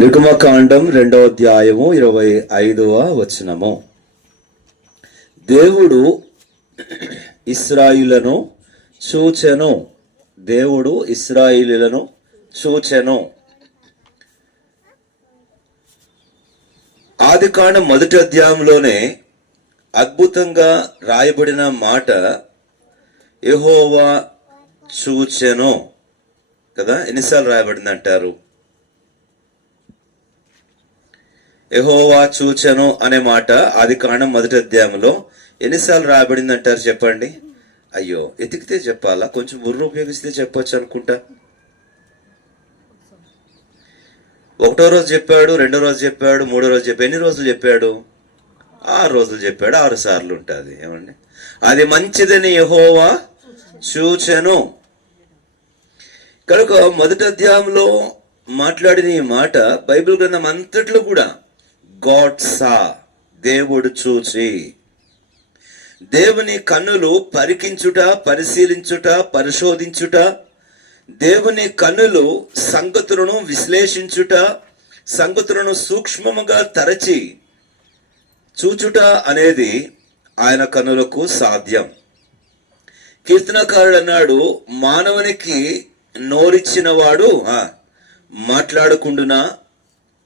నిర్గమకాండం 2వ అధ్యాయము 25వ వచనము. దేవుడు ఇశ్రాయేలులను చూచెను. దేవుడు ఇశ్రాయేలులను చూచెను. ఆదికాండం 1వ అధ్యాయంలోనే అద్భుతంగా రాయబడిన మాట యెహోవా చూచెను కదా. ఎన్నిసార్లు రాయబడింది అంటారు? యెహోవా చూచెను అనే మాట ఆదికాండం 1వ అధ్యాయంలో ఎన్నిసార్లు రాయబడింది అంటారు చెప్పండి. అయ్యో, ఎతికితే చెప్పాలా? కొంచెం బుర్ర ఉపయోగిస్తే చెప్పొచ్చు అనుకుంటా. 1వ రోజు చెప్పాడు, 2వ రోజు చెప్పాడు, 3వ రోజు చెప్పాడు. ఎన్ని రోజులు చెప్పాడు? 6 రోజులు చెప్పాడు. 6 సార్లు ఉంటుంది. ఏమండి? అది మంచిదని యెహోవా చూచెను. కనుక 1వ అధ్యాయంలో మాట్లాడిన ఈ మాట బైబిల్ గ్రంథం అంతట్లో కూడా గాడ్ సా, దేవుడు చూచి. దేవుని కన్నులు పరికించుట, పరిశీలించుట, పరిశోధించుట. దేవుని కన్నులు సంగతులను విశ్లేషించుట, సంగతులను సూక్ష్మముగా తరచి చూచుట అనేది ఆయన కన్నులకు సాధ్యం. కీర్తనకారుడు అన్నాడు, మానవునికి నోరిచ్చిన వాడు మాట్లాడకుండునా.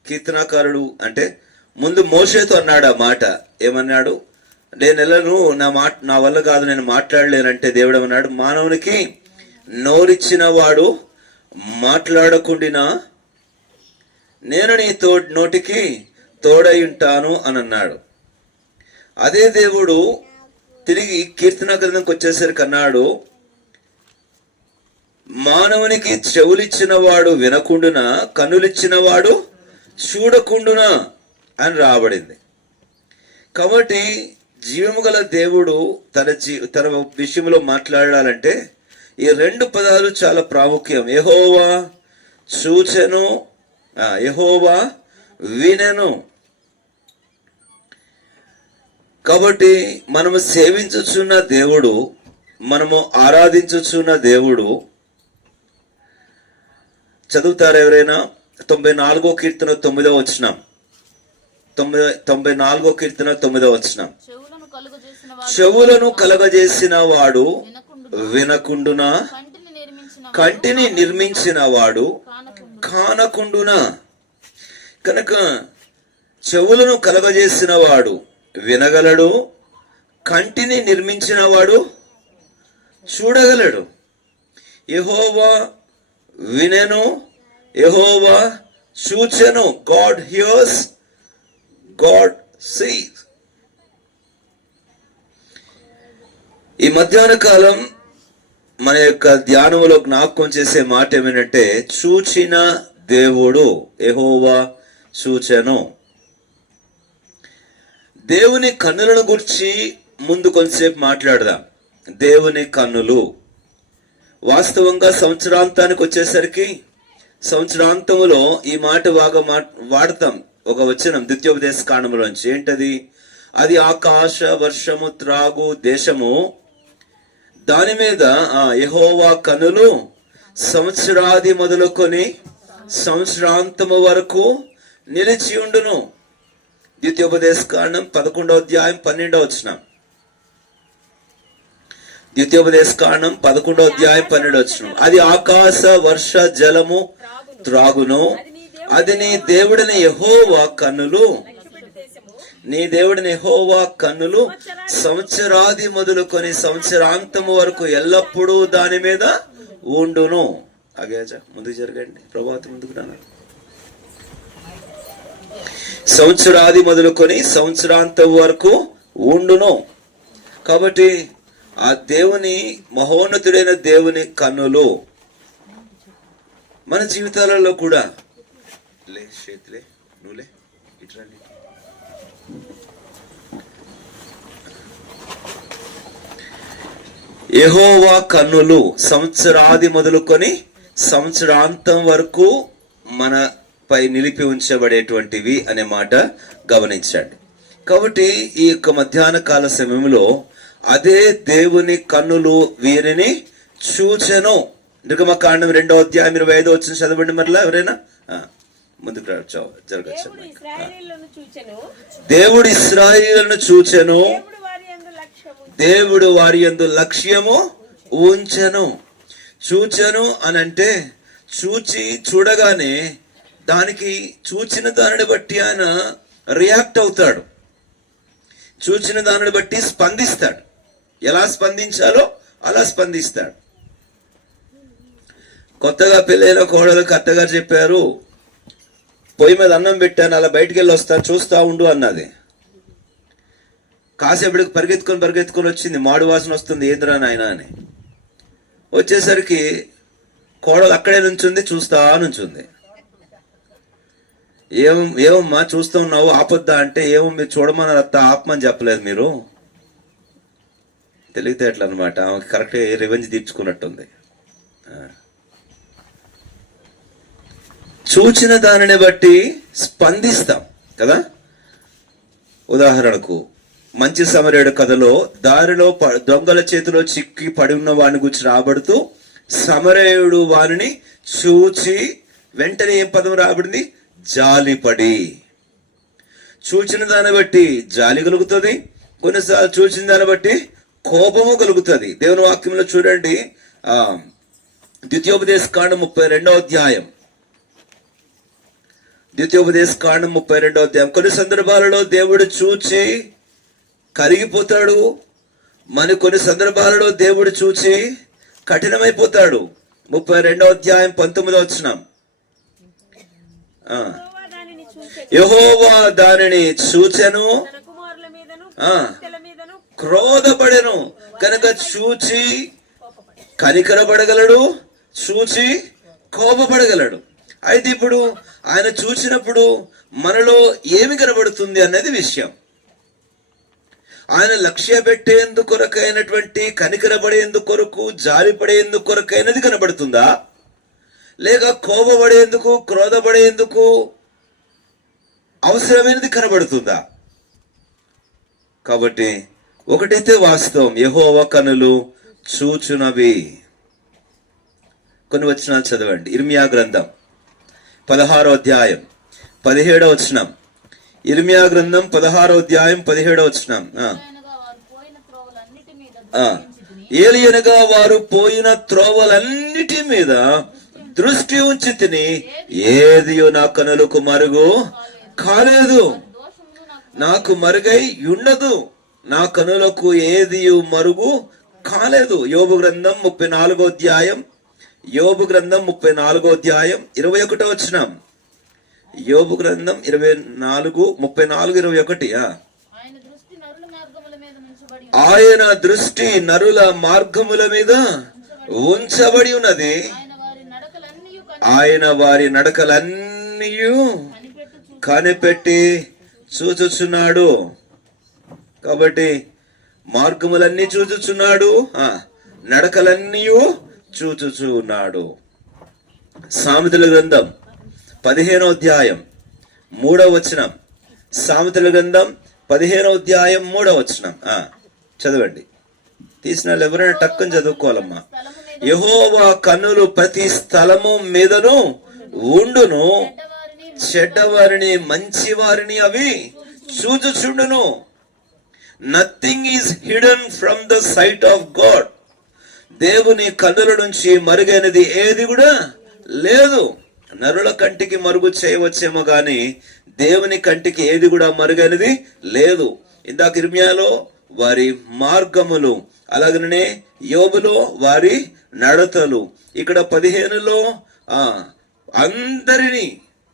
కీర్తనకారుడు అంటే ముందు మోషేతో అన్నాడు ఆ మాట. ఏమన్నాడు? నేను ఎల్లను, నా వల్ల కాదు, నేను మాట్లాడలేనంటే దేవుడు అన్నాడు, మానవునికి నోరిచ్చిన వాడు మాట్లాడకుండినా నేను నీ నోటికి తోడై ఉంటాను అని అన్నాడు. అదే దేవుడు తిరిగి కీర్తన గ్రంథంకి వచ్చేసరికి అన్నాడు, మానవునికి చెవులిచ్చిన వాడు వినకుండునా, కన్నులిచ్చిన వాడు చూడకుండునా అని రాబడింది. కాబట్టి జీవము గల దేవుడు తన విషయంలో మాట్లాడాలంటే ఈ 2 పదాలు చాలా ప్రాముఖ్యం. యెహోవా చూచెను, యెహోవా వినెను. కాబట్టి మనము సేవించుచున్న దేవుడు, మనము ఆరాధించుచున్న దేవుడు. చదువుతారు ఎవరైనా? 94వ కీర్తన 9వ వచనం. 94వ కీర్తన 9వ వచనం. చెవులను కలగజేసిన వాడు వినకుండునా, కంటిని నిర్మించిన వాడు కానకుండునా. కనుక చెవులను కలగజేసిన వాడు వినగలడు, కంటిని నిర్మించిన వాడు చూడగలడు. యెహోవా వినెను, యెహోవా చూచెను. God hears, God sees. ఈ మధ్యాహ్న కాలం మన యొక్క ధ్యానంలో జ్ఞాపకం చేసే మాట ఏమిటంటే, చూచిన దేవుడు, యెహోవా చూచెను. దేవుని కన్నులను గురించి ముందు కొంతసేపు మాట్లాడదాం. దేవుని కన్నులు వాస్తవంగా సంవత్సరాంతానికి వచ్చేసరికి, సంవత్సరాంతములో ఈ మాట బాగా వాడతాం. ఒక వచనం ద్వితీయోపదేశ కాండములోంచి. ఏంటది? అది ఆకాశ వర్షము త్రాగు దేశము, దాని మీద యెహోవా కన్నులు సంవత్సరాది మొదలుకొని సంవత్సరాంతము వరకు నిలిచి ఉండును. ద్వితీయోపదేశ కాండం 11వ అధ్యాయం 12వ వచనం. ద్వితీయోపదేశ కాండం 11వ అధ్యాయం 12వ వచనం. అది ఆకాశ వర్ష జలము త్రాగును, అది నీ దేవుడిని యెహోవా కన్నులు, నీ దేవుడిని యెహోవా కన్నులు సంవత్సరాది మొదలుకొని సంవత్సరాంతము వరకు ఎల్లప్పుడూ దాని మీద ఉండును. అగేజా ముందుకు జరగండి, ప్రభాతం ముందుకు రాను. సంవత్సరాది మొదలుకొని సంవత్సరాంతం వరకు ఉండును. కాబట్టి ఆ దేవుని, మహోన్నతుడైన దేవుని కన్నులు మన జీవితాలలో కూడా చేతులే నువ్వులే ఇట్రండి. యెహోవా కన్నులు సంవత్సరాది మొదలుకొని సంవత్సరాంతం వరకు మనపై నిలిపి ఉంచబడేటువంటివి అనే మాట గమనించండి. కాబట్టి ఈ యొక్క మధ్యాహ్న కాల సమయంలో అదే దేవుని కన్నులు వీరిని చూచెను. నిర్గమకాండం 2వ అధ్యాయం 25వ వచనం చదవండి మరలా ఎవరైనా. ముందుకు జరగచ్చు. దేవుడు ఇశ్రాయేలీయులను చూచెను, దేవుడు ఇశ్రాయేలును చూచెను, దేవుడు వారి యందు లక్ష్యము దేవుడు వారి యందు లక్ష్యము ఉంచెను. చూచెను అని అంటే చూచి చూడగానే దానికి చూచిన దానిని బట్టి ఆయన రియాక్ట్ అవుతాడు, చూచిన దానిని బట్టి స్పందిస్తాడు. ఎలా స్పందించాలో అలా స్పందిస్తాడు. కొత్తగా పెళ్ళైన కోడలకు అత్తగారు చెప్పారు, పొయ్యి మీద అన్నం పెట్టాను, అలా బయటికి వెళ్ళి వస్తాను, చూస్తా ఉండు అన్నది. కాసేపటికి పరిగెత్తుకొని వచ్చింది, మాడు వాసన వస్తుంది, ఏంద్రా నాయన అని. వచ్చేసరికి కోడలు అక్కడే నుంచుంది, చూస్తా నుంచుంది. ఏమమ్మా చూస్తూ ఉన్నావు, ఆపొద్దా అంటే, ఏమో మీరు చూడమన్నారు అత్త, ఆపమని చెప్పలేదు మీరు. తెలివితేటలు అనమాట, ఆమెకి కరెక్ట్ రివెంజ్ తీర్చుకున్నట్టుంది. చూచిన దానిని బట్టి స్పందిస్తాం కదా. ఉదాహరణకు మంచి సమరయుడు కథలో దారిలో దొంగల చేతిలో చిక్కి పడి ఉన్న వాని గురించి రాబడుతూ సమరయుడు వానిని చూచి వెంటనే ఏం పదం రాబడింది, జాలిపడి. చూచిన దాన్ని బట్టి జాలి కలుగుతుంది, కొన్నిసార్లు చూచిన దాన్ని బట్టి కోపము కలుగుతుంది. దేవుని వాక్యంలో చూడండి, ద్వితీయోపదేశకాండం 32వ అధ్యాయం, ద్వితీయోపదేశకాండం 32వ అధ్యాయం. కొన్ని సందర్భాలలో దేవుడు చూచి కరిగిపోతాడు, కొన్ని సందర్భాలలో దేవుడు చూచి కఠినమైపోతాడు. 32వ అధ్యాయం 19వ వచనం. యెహోవా దానిని చూచెను, తన కుమారుల మీదను పిల్లల మీదను క్రోధపడెను. కనుక చూచి కనికరపడగలడు, చూచి కోపపడగలడు. అయితే ఇప్పుడు ఆయన చూసినప్పుడు మనలో ఏమి కనబడుతుంది అనేది విషయం. ఆయన లక్ష్య పెట్టేందుకు కొరకైనటువంటి, కనికరపడేందుకు కొరకు, జాలిపడేందుకు కొరకైనది కనబడుతుందా, లేక కోపపడేందుకు, క్రోధపడేందుకు అవసరమైనది కనబడుతుందా? కాబట్టి ఒకటైతే వాస్తవం, యెహోవా కనులు చూచునవి. కొన్ని వచనాలు చదవండి. ఇర్మియా గ్రంథం 16వ అధ్యాయం 17వ వచనం. ఇర్మియా గ్రంథం 16వ అధ్యాయం 17వ వచనం. ఏలియనగా వారు పోయిన త్రోవలన్నిటి మీద దృష్టి ఉంచి తిని, ఏదియో నా కనులకు మరుగు కాలేదు, నాకు మరుగై ఉండదు, నా కనులకు ఏది మరుగు కాలేదు. యోబు గ్రంథం 34వ అధ్యాయం, యోబు గ్రంథం 34వ అధ్యాయం 21వ వచనం. యోబు గ్రంథం 34:34-21. ఆయన దృష్టి నరుల మార్గముల మీద ఉంచబడి ఉన్నది, ఆయన వారి నడకలన్నీ కనిపెట్టి చూచుచున్నాడు. కాబట్టి మార్గములన్నీ చూచుచున్నాడు, నడకలన్నీ చూచుచున్నాడు. సామెతల గ్రంథం 15వ అధ్యాయం 3వ వచనం. సామెతల గ్రంథం 15వ అధ్యాయం 3వ వచనం చదవండి. తీసిన వాళ్ళు ఎవరైనా టక్కుని చదువుకోవాలమ్మా. యెహోవా కన్నులు ప్రతి స్థలము మీదను ఉండును, చెడ్డవారిని మంచి వారిని అవి చూచుచుండును. Nothing is hidden from the sight of God. దేవుని కన్నుల నుంచి మరుగైనది ఏది కూడా లేదు. నరుల కంటికి మరుగు చేయవచ్చేమో గాని దేవుని కంటికి ఏది కూడా మరుగైనది లేదు. ఇందాక ఇర్మియాలో వారి మార్గములు, అలాగనే యోబులో వారి నడతలు, ఇక్కడ 15లో అందరినీ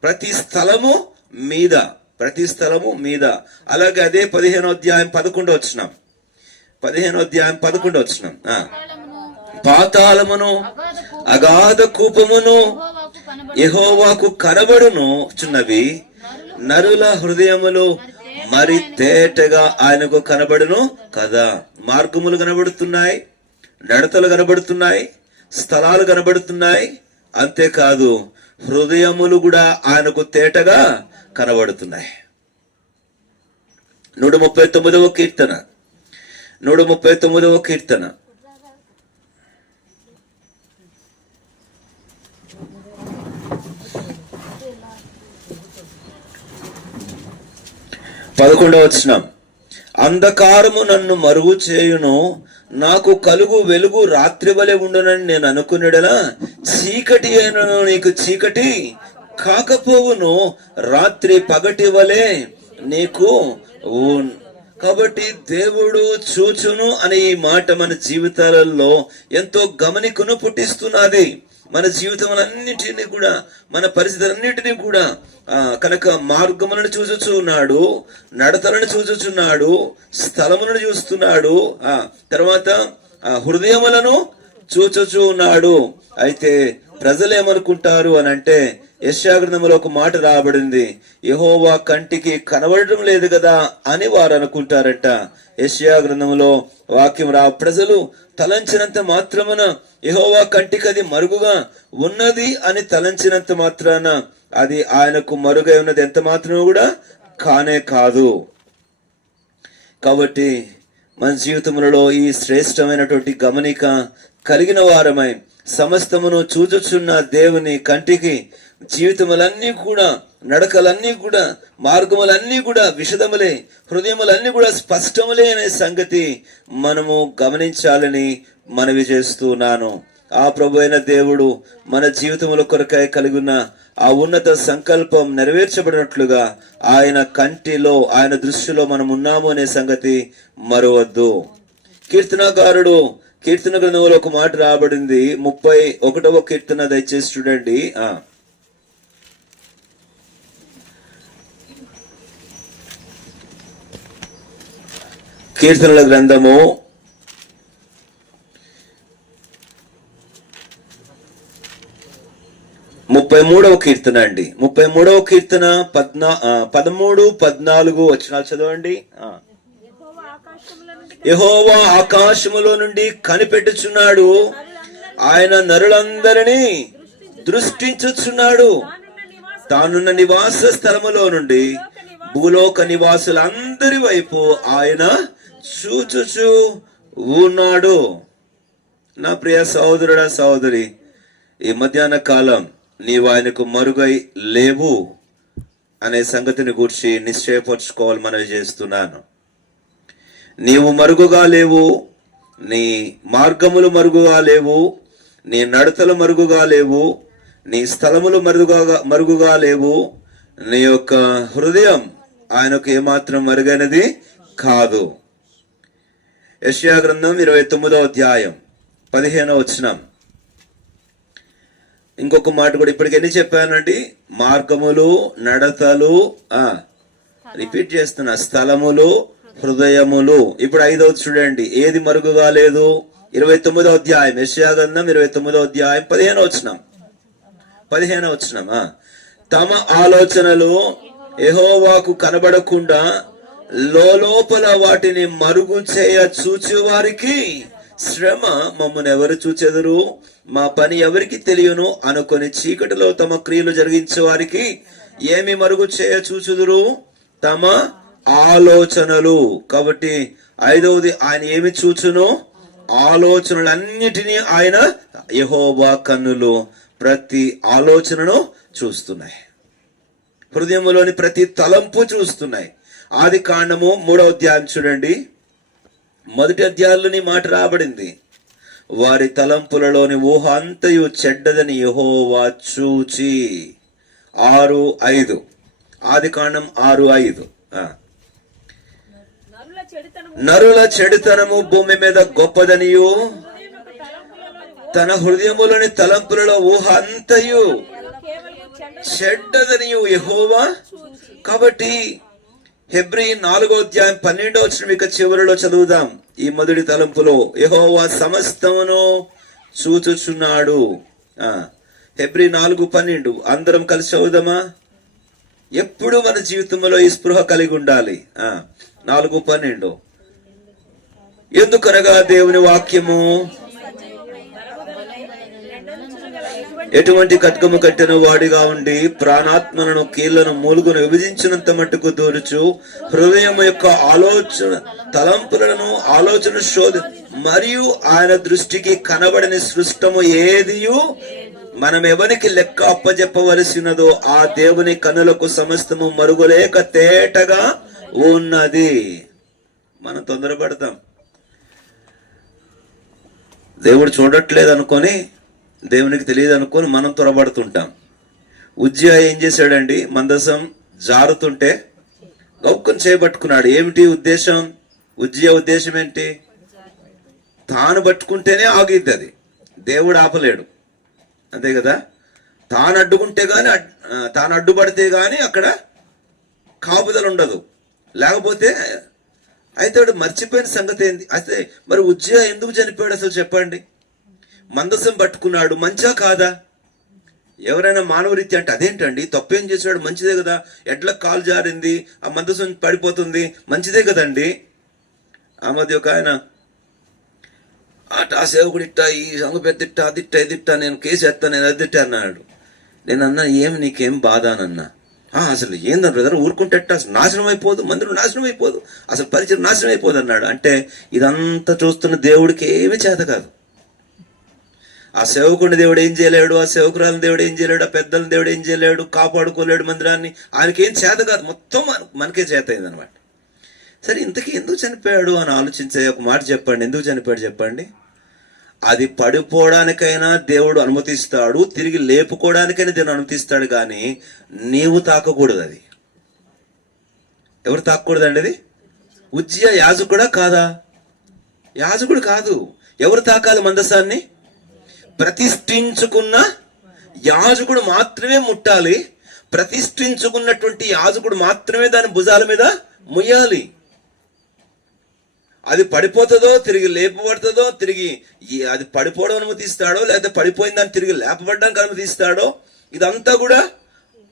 ప్రతి స్థలము మీద. అలాగే అదే 15వ అధ్యాయం 11వ వచనం. 15వ అధ్యాయం 11వ వచనం. పాతాళమును అగాధ కూపమును యెహోవాకు కనబడును చున్నవి, నరుల హృదయములు మరి తేటగా ఆయనకు కనబడును కదా. మార్గములు కనబడుతున్నాయి, నడతలు కనబడుతున్నాయి, స్థలాలు కనబడుతున్నాయి, అంతేకాదు హృదయములు కూడా ఆయనకు తేటగా కనబడుతున్నాయి. 139వ కీర్తన, 139వ కీర్తన. 11వ వచనం. అంధకారము నన్ను మరుగు చేయును, నాకు కలుగు వెలుగు రాత్రి వలె ఉండునని నేను అనుకునేడలా చీకటి అయినను నీకు చీకటి కాకపోవును, రాత్రి పగటి వలె నీకు కాబట్టి దేవుడు చూచును అనే ఈ మాట మన జీవితాలలో ఎంతో గమనికను పుట్టిస్తున్నది. మన జీవితములన్నిటినీ కూడా, మన పరిస్థితులన్నిటినీ కూడా కనుక మార్గములను చూచుచున్నాడు, నడతలను చూచుచున్నాడు, స్థలములను చూస్తున్నాడు, తర్వాత హృదయములను చూచుచున్నాడు. అయితే ప్రజలు ఏమనుకుంటారు అని అంటే, యెషయా గ్రంథంలో ఒక మాట రాబడింది, యెహోవా కంటికి కనబడడం లేదు కదా అని వారు అనుకుంటారట. యెషయా గ్రంథంలో వాక్యం ప్రజలు తలంచినంత మాత్రమున యెహోవా కంటికి అది మరుగుగా ఉన్నది అని తలంచినంత మాత్రాన అది ఆయనకు మరుగై ఉన్నది ఎంత మాత్రమే కూడా కానే కాదు. కాబట్టి మన జీవితములలో ఈ శ్రేష్టమైనటువంటి గమనిక కలిగిన వారమై సమస్తమును చూచుచున్న దేవుని కంటికి జీవితములన్నీ కూడా, నడకలన్నీ కూడా, మార్గములన్నీ కూడా విషదములే, హృదయములన్నీ కూడా స్పష్టములే అనే సంగతి మనము గమనించాలని మనవి చేస్తున్నాను. ఆ ప్రభు అయిన దేవుడు మన జీవితముల కొరకై కలిగి ఉన్న ఆ ఉన్నత సంకల్పం నెరవేర్చబడినట్లుగా ఆయన కంటిలో, ఆయన దృష్టిలో మనం ఉన్నాము అనే సంగతి మరవద్దు. కీర్తనకారుడు కీర్తన గ్రంథంలో ఒక మాట రాబడింది, 31వ కీర్తన దయచేసి చూడండి. కీర్తనల గ్రంథము 33వ కీర్తన అండి. 33వ కీర్తన 13, 14 వచనాలు చదవండి. యెహోవా ఆకాశములో నుండి కనిపెట్టుచున్నాడు, ఆయన నరులందరినీ దృష్టించుచున్నాడు. తానున్న నివాస స్థలములో నుండి భూలోక నివాసులందరి వైపు ఆయన చూచుచు ఉన్నాడు. నా ప్రియ సహోదరుడా, సహోదరి, ఈ మధ్యాహ్న కాలం నీవు ఆయనకు మరుగై లేవు అనే సంగతిని గూర్చి నిశ్చయపరచుకోవాలి మనవి చేస్తున్నాను. నీవు మరుగుగా లేవు, నీ మార్గములు మరుగుగా లేవు, నీ నడతలు మరుగుగా లేవు, నీ స్థలములు మరుగుగా లేవు, నీ యొక్క హృదయం ఆయనకు ఏమాత్రం మరుగైనది కాదు. యెషయా గ్రంథం 29వ అధ్యాయం 15వ వచనం. ఇంకొక మాట కూడా ఇప్పటికి ఎన్ని చెప్పానండి? మార్గములు, నడతలు, రిపీట్ చేస్తున్నా, స్థలములు, హృదయములు. ఇప్పుడు 5వ చూడండి, ఏది మరుగుగా లేదు? 29వ అధ్యాయం, యెషయా గ్రంథం 29వ అధ్యాయం 15వ వచనం. తమ ఆలోచనలు యెహోవాకు కనబడకుండా లోపల వాటిని మరుగు చేయ చూచు వారికి శ్రమ. మమ్మల్ని ఎవరు చూచెదరు? మా పని ఎవరికి తెలియను అనుకొని చీకటిలో తమ క్రియలు జరిగించే వారికి ఏమి మరుగు చేయ చూచుదురు? తమ ఆలోచనలు. కాబట్టి 5వది, ఆయన ఏమి చూచును? ఆలోచనలన్నిటినీ ఆయన, యెహోవా కన్నులు ప్రతి ఆలోచనను చూస్తున్నాయి, హృదయంలోని ప్రతి తలంపు చూస్తున్నాయి. ఆది కాండము 3వ అధ్యాయం చూడండి, మొదటి అధ్యాయంలోని మాట రాబడింది, వారి తలంపులలోని ఊహ అంతయు చెడ్డదని యెహోవా చూచి. 6:5, ఆది కాండం 6:5. నరుల చెడుతనము భూమి మీద గొప్పదనియు, తన హృదయములోని తలంపులలో ఊహ అంతయు చెడ్డదనియు యెహోవా. కాబట్టి హెబ్రీ 4వ అధ్యాయం 12వ వచనం ఇక చివరిలో చదువుదాం. ఈ మొదటి తలంపులో యెహోవా సమస్తమును చూచుచున్నాడు. హెబ్రీ 4:12 అందరం కలిసి చదువుదామా? ఎప్పుడు మన జీవితంలో ఈ స్పృహ కలిగి ఉండాలి. 4:12, ఎందుకనగా దేవుని వాక్యము ఎటువంటి ఖడ్గము కట్టిన వాడిగా ఉండి ప్రాణాత్మలను, కీళ్లను, మూలుగును విభజించినంత మట్టుకు దూరుచు హృదయం యొక్క ఆలోచన తలంపులను ఆలోచన శోధ మరియు ఆయన దృష్టికి కనబడని సృష్టము ఏదియు మనం ఎవరికి లెక్క అప్పజెప్పవలసినదో ఆ దేవుని కన్నులకు సమస్తము మరుగులేక తేటగా ఉన్నది. మనం తొందరపడతాం, దేవుడు చూడట్లేదు అనుకొని, దేవునికి తెలియదు అనుకొని మనం త్వరపడుతుంటాం. ఉజ్జియా ఏం చేశాడండి? మందసం జారుతుంటే గౌక్కుని చేయబట్టుకున్నాడు. ఏమిటి ఉద్దేశం? ఉజ్జియా ఉద్దేశం ఏంటి? తాను పట్టుకుంటేనే ఆగిద్ది అది, దేవుడు ఆపలేడు, అంతే కదా. తాను అడ్డుకుంటే గాని, తాను అడ్డుపడితే గాని అక్కడ కాపుదల ఉండదు. లేకపోతే అయితే వాడు మర్చిపోయిన సంగతి ఏంది? అయితే మరి ఉజ్జియా ఎందుకు చనిపోయాడు అసలు చెప్పండి? మందసం పట్టుకున్నాడు, మంచా కాదా? ఎవరైనా మానవరీత్యా అంటే అదేంటండి, తప్పేం చేశాడు? మంచిదే కదా, ఎడ్లకు కాలు జారింది, ఆ మందసం పడిపోతుంది, మంచిదే కదండి. ఆ మధ్య ఒక ఆయన ఆ సేవకుడు ఇట్టా, ఈ సంఘ పెద్ద ఇట్టా, అదిట్టా ఇదిట్టా, నేను కేసు ఎత్తాను, నేను అదిట్టా అన్నాడు. నేను అన్నా, ఏమి నీకేం బాధ అని అన్నా. అసలు ఏందా బ్రదర్, ఊరుకుంటే అసలు నాశనం అయిపోదు, మందిరం నాశనం అయిపోదు, అసలు పరిచయం నాశనం అయిపోదు అన్నాడు. అంటే ఇదంతా చూస్తున్న దేవుడికి ఏమీ చేత కాదు. ఆ సేవకుని దేవుడు ఏం చేయలేడు, ఆ సేవకురాలను దేవుడు ఏం చేయలేడు, ఆ పెద్దలను దేవుడు ఏం చేయలేడు, కాపాడుకోలేడు మందిరాన్ని. ఆయనకేం చేత కాదు, మొత్తం మనకే చేత అయింది అనమాట. సరే, ఇంతకీ ఎందుకు చనిపోయాడు అని ఆలోచించే ఒక మాట చెప్పండి. ఎందుకు చనిపోయాడు చెప్పండి? అది పడిపోవడానికైనా దేవుడు అనుమతిస్తాడు, తిరిగి లేపుకోవడానికైనా దేవుడు అనుమతిస్తాడు, కానీ నీవు తాకకూడదు. అది ఎవరు తాకకూడదండి? అది ఉజ్జియా యాజకుడా కాదా? యాజకుడు కాదు. ఎవరు తాకాలి మందసాన్ని? ప్రతిష్ఠించుకున్న యాజకుడు మాత్రమే ముట్టాలి. ప్రతిష్ఠించుకున్నటువంటి యాజకుడు మాత్రమే దాని భుజాల మీద ముయ్యాలి. అది పడిపోతుందో, తిరిగి లేపబడుతుందో, తిరిగి అది పడిపోవడం అనుమతిస్తాడో, లేదా పడిపోయిన దాన్ని తిరిగి లేపబడడానికి అనుమతిస్తాడో, ఇదంతా కూడా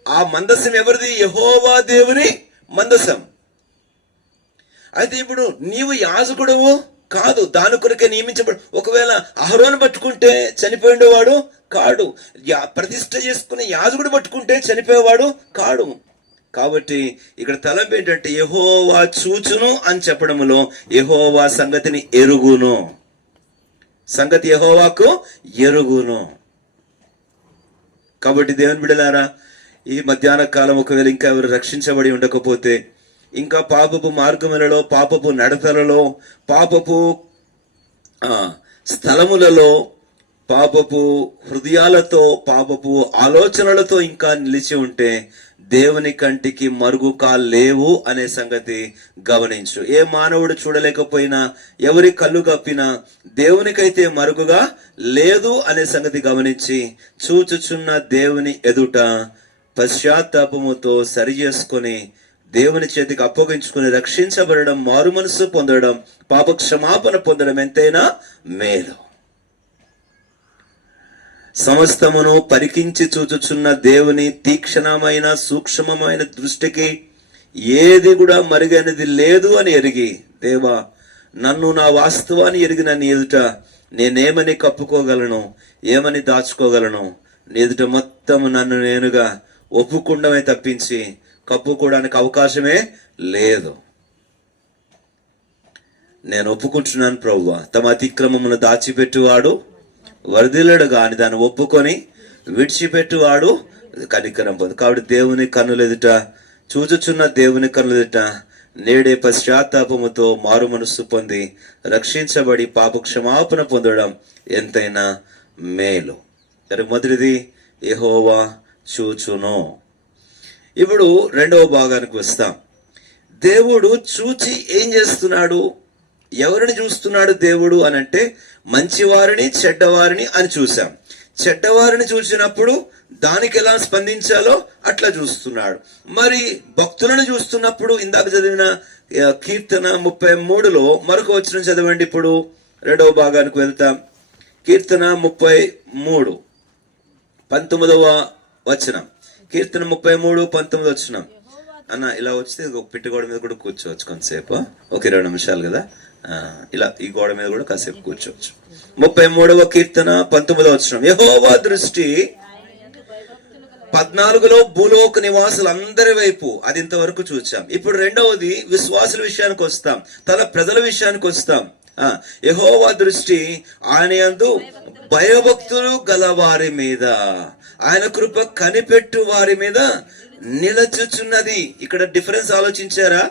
ఆ మందసం ఎవరిది? యెహోవా దేవుని మందసం. అయితే ఇప్పుడు నీవు యాజకుడువు కాదు, దాని కొరకే నియమించబడు. ఒకవేళ అహరోను పట్టుకుంటే చనిపోయేవాడు కాడు, ప్రతిష్ఠ చేసుకునే యాజకుడు పట్టుకుంటే చనిపోయేవాడు కాడు. కాబట్టి ఇక్కడ తలంపు ఏంటంటే యెహోవా చూచును అని చెప్పడములో యెహోవా సంగతిని ఎరుగును. సంగతి యెహోవాకు ఎరుగును. కాబట్టి దేవుని బిడ్డలారా, ఈ మధ్యాహ్న కాలం ఒకవేళ ఇంకా ఎవరు రక్షించబడి ఉండకపోతే, ఇంకా పాపపు మార్గములలో, పాపపు నడతలలో, పాపపు స్థలములలో, పాపపు హృదయాలతో, పాపపు ఆలోచనలతో ఇంకా నిలిచి ఉంటే దేవుని కంటికి మరుగుగా లేవు అనే సంగతి గమనించు. ఏ మానవుడు చూడలేకపోయినా, ఎవరి కళ్ళు కప్పినా దేవునికైతే మరుగుగా లేదు అనే సంగతి గమనించి చూచుచున్న దేవుని ఎదుట పశ్చాత్తాపముతో సరి చేసుకొని దేవుని చేతికి అప్పగించుకుని రక్షించబడడం, మారు మనసు పొందడం, పాప క్షమాపణ పొందడం ఎంతైనా మేలు. సమస్తమును పరికించి చూచుచున్న దేవుని తీక్షణమైన సూక్ష్మమైన దృష్టికి ఏది కూడా మరుగైనది లేదు అని ఎరిగి, దేవా నన్ను నా వాస్తవాన్ని ఎరిగిన నీ ఎదుట నేనేమని కప్పుకోగలను, ఏమని దాచుకోగలను? నీ ఎదుట మొత్తం నన్ను నేనుగా ఒప్పుకుండమే తప్పించి కప్పుకోవడానికి అవకాశమే లేదు. నేను ఒప్పుకుంటున్నాను ప్రభువా, తమ అతిక్రమమును దాచిపెట్టువాడు వర్ధిల్లడు, గాని దాన్ని ఒప్పుకొని విడిచిపెట్టువాడు కనికరం పొందు. కాబట్టి దేవుని కన్నుల ఎదుట, చూచుచున్న దేవుని కన్నుల ఎదుట నేడే పశ్చాత్తాపముతో మారు మనస్సు పొంది రక్షించబడి పాప క్షమాపణ పొందడం ఎంతైనా మేలు. మొదటిది యెహోవా చూచును. ఇప్పుడు రెండవ భాగానికి వస్తాం. దేవుడు చూచి ఏం చేస్తున్నాడు? ఎవరిని చూస్తున్నాడు దేవుడు అని అంటే, మంచివారిని చెడ్డవారిని అని చూసాం. చెడ్డవారిని చూసినప్పుడు దానికి ఎలా స్పందించాలో అట్లా చూస్తున్నాడు. మరి భక్తులను చూస్తున్నప్పుడు ఇందాక చదివిన కీర్తన 33లో మరొక వచనం చదవండి. ఇప్పుడు రెండవ భాగానికి వెళ్తాం. కీర్తన 33 19వ వచనం. కీర్తన 33 19వ వచనం. అన్న ఇలా వచ్చితే పిట్టి గోడ మీద కూడా కూర్చోవచ్చు కొంతసేపు. ఓకే, 2 నిమిషాలు కదా, ఇలా ఈ గోడ మీద కూడా కాసేపు కూర్చోవచ్చు. 33వ కీర్తన 19వ వచనం. యెహోవా దృష్టి 14లో భూలోక నివాసులందరి వైపు, అది ఇంతవరకు చూసాం. ఇప్పుడు రెండవది విశ్వాసుల విషయానికి వస్తాం, తన ప్రజల విషయానికి వస్తాం. యెహోవా దృష్టి ఆయన యందు భయభక్తులు గల వారి మీద, ఆయన కృప కనిపెట్టు వారి మీద నిలచుచున్నది. ఇక్కడ డిఫరెన్స్ ఆలోచించారా?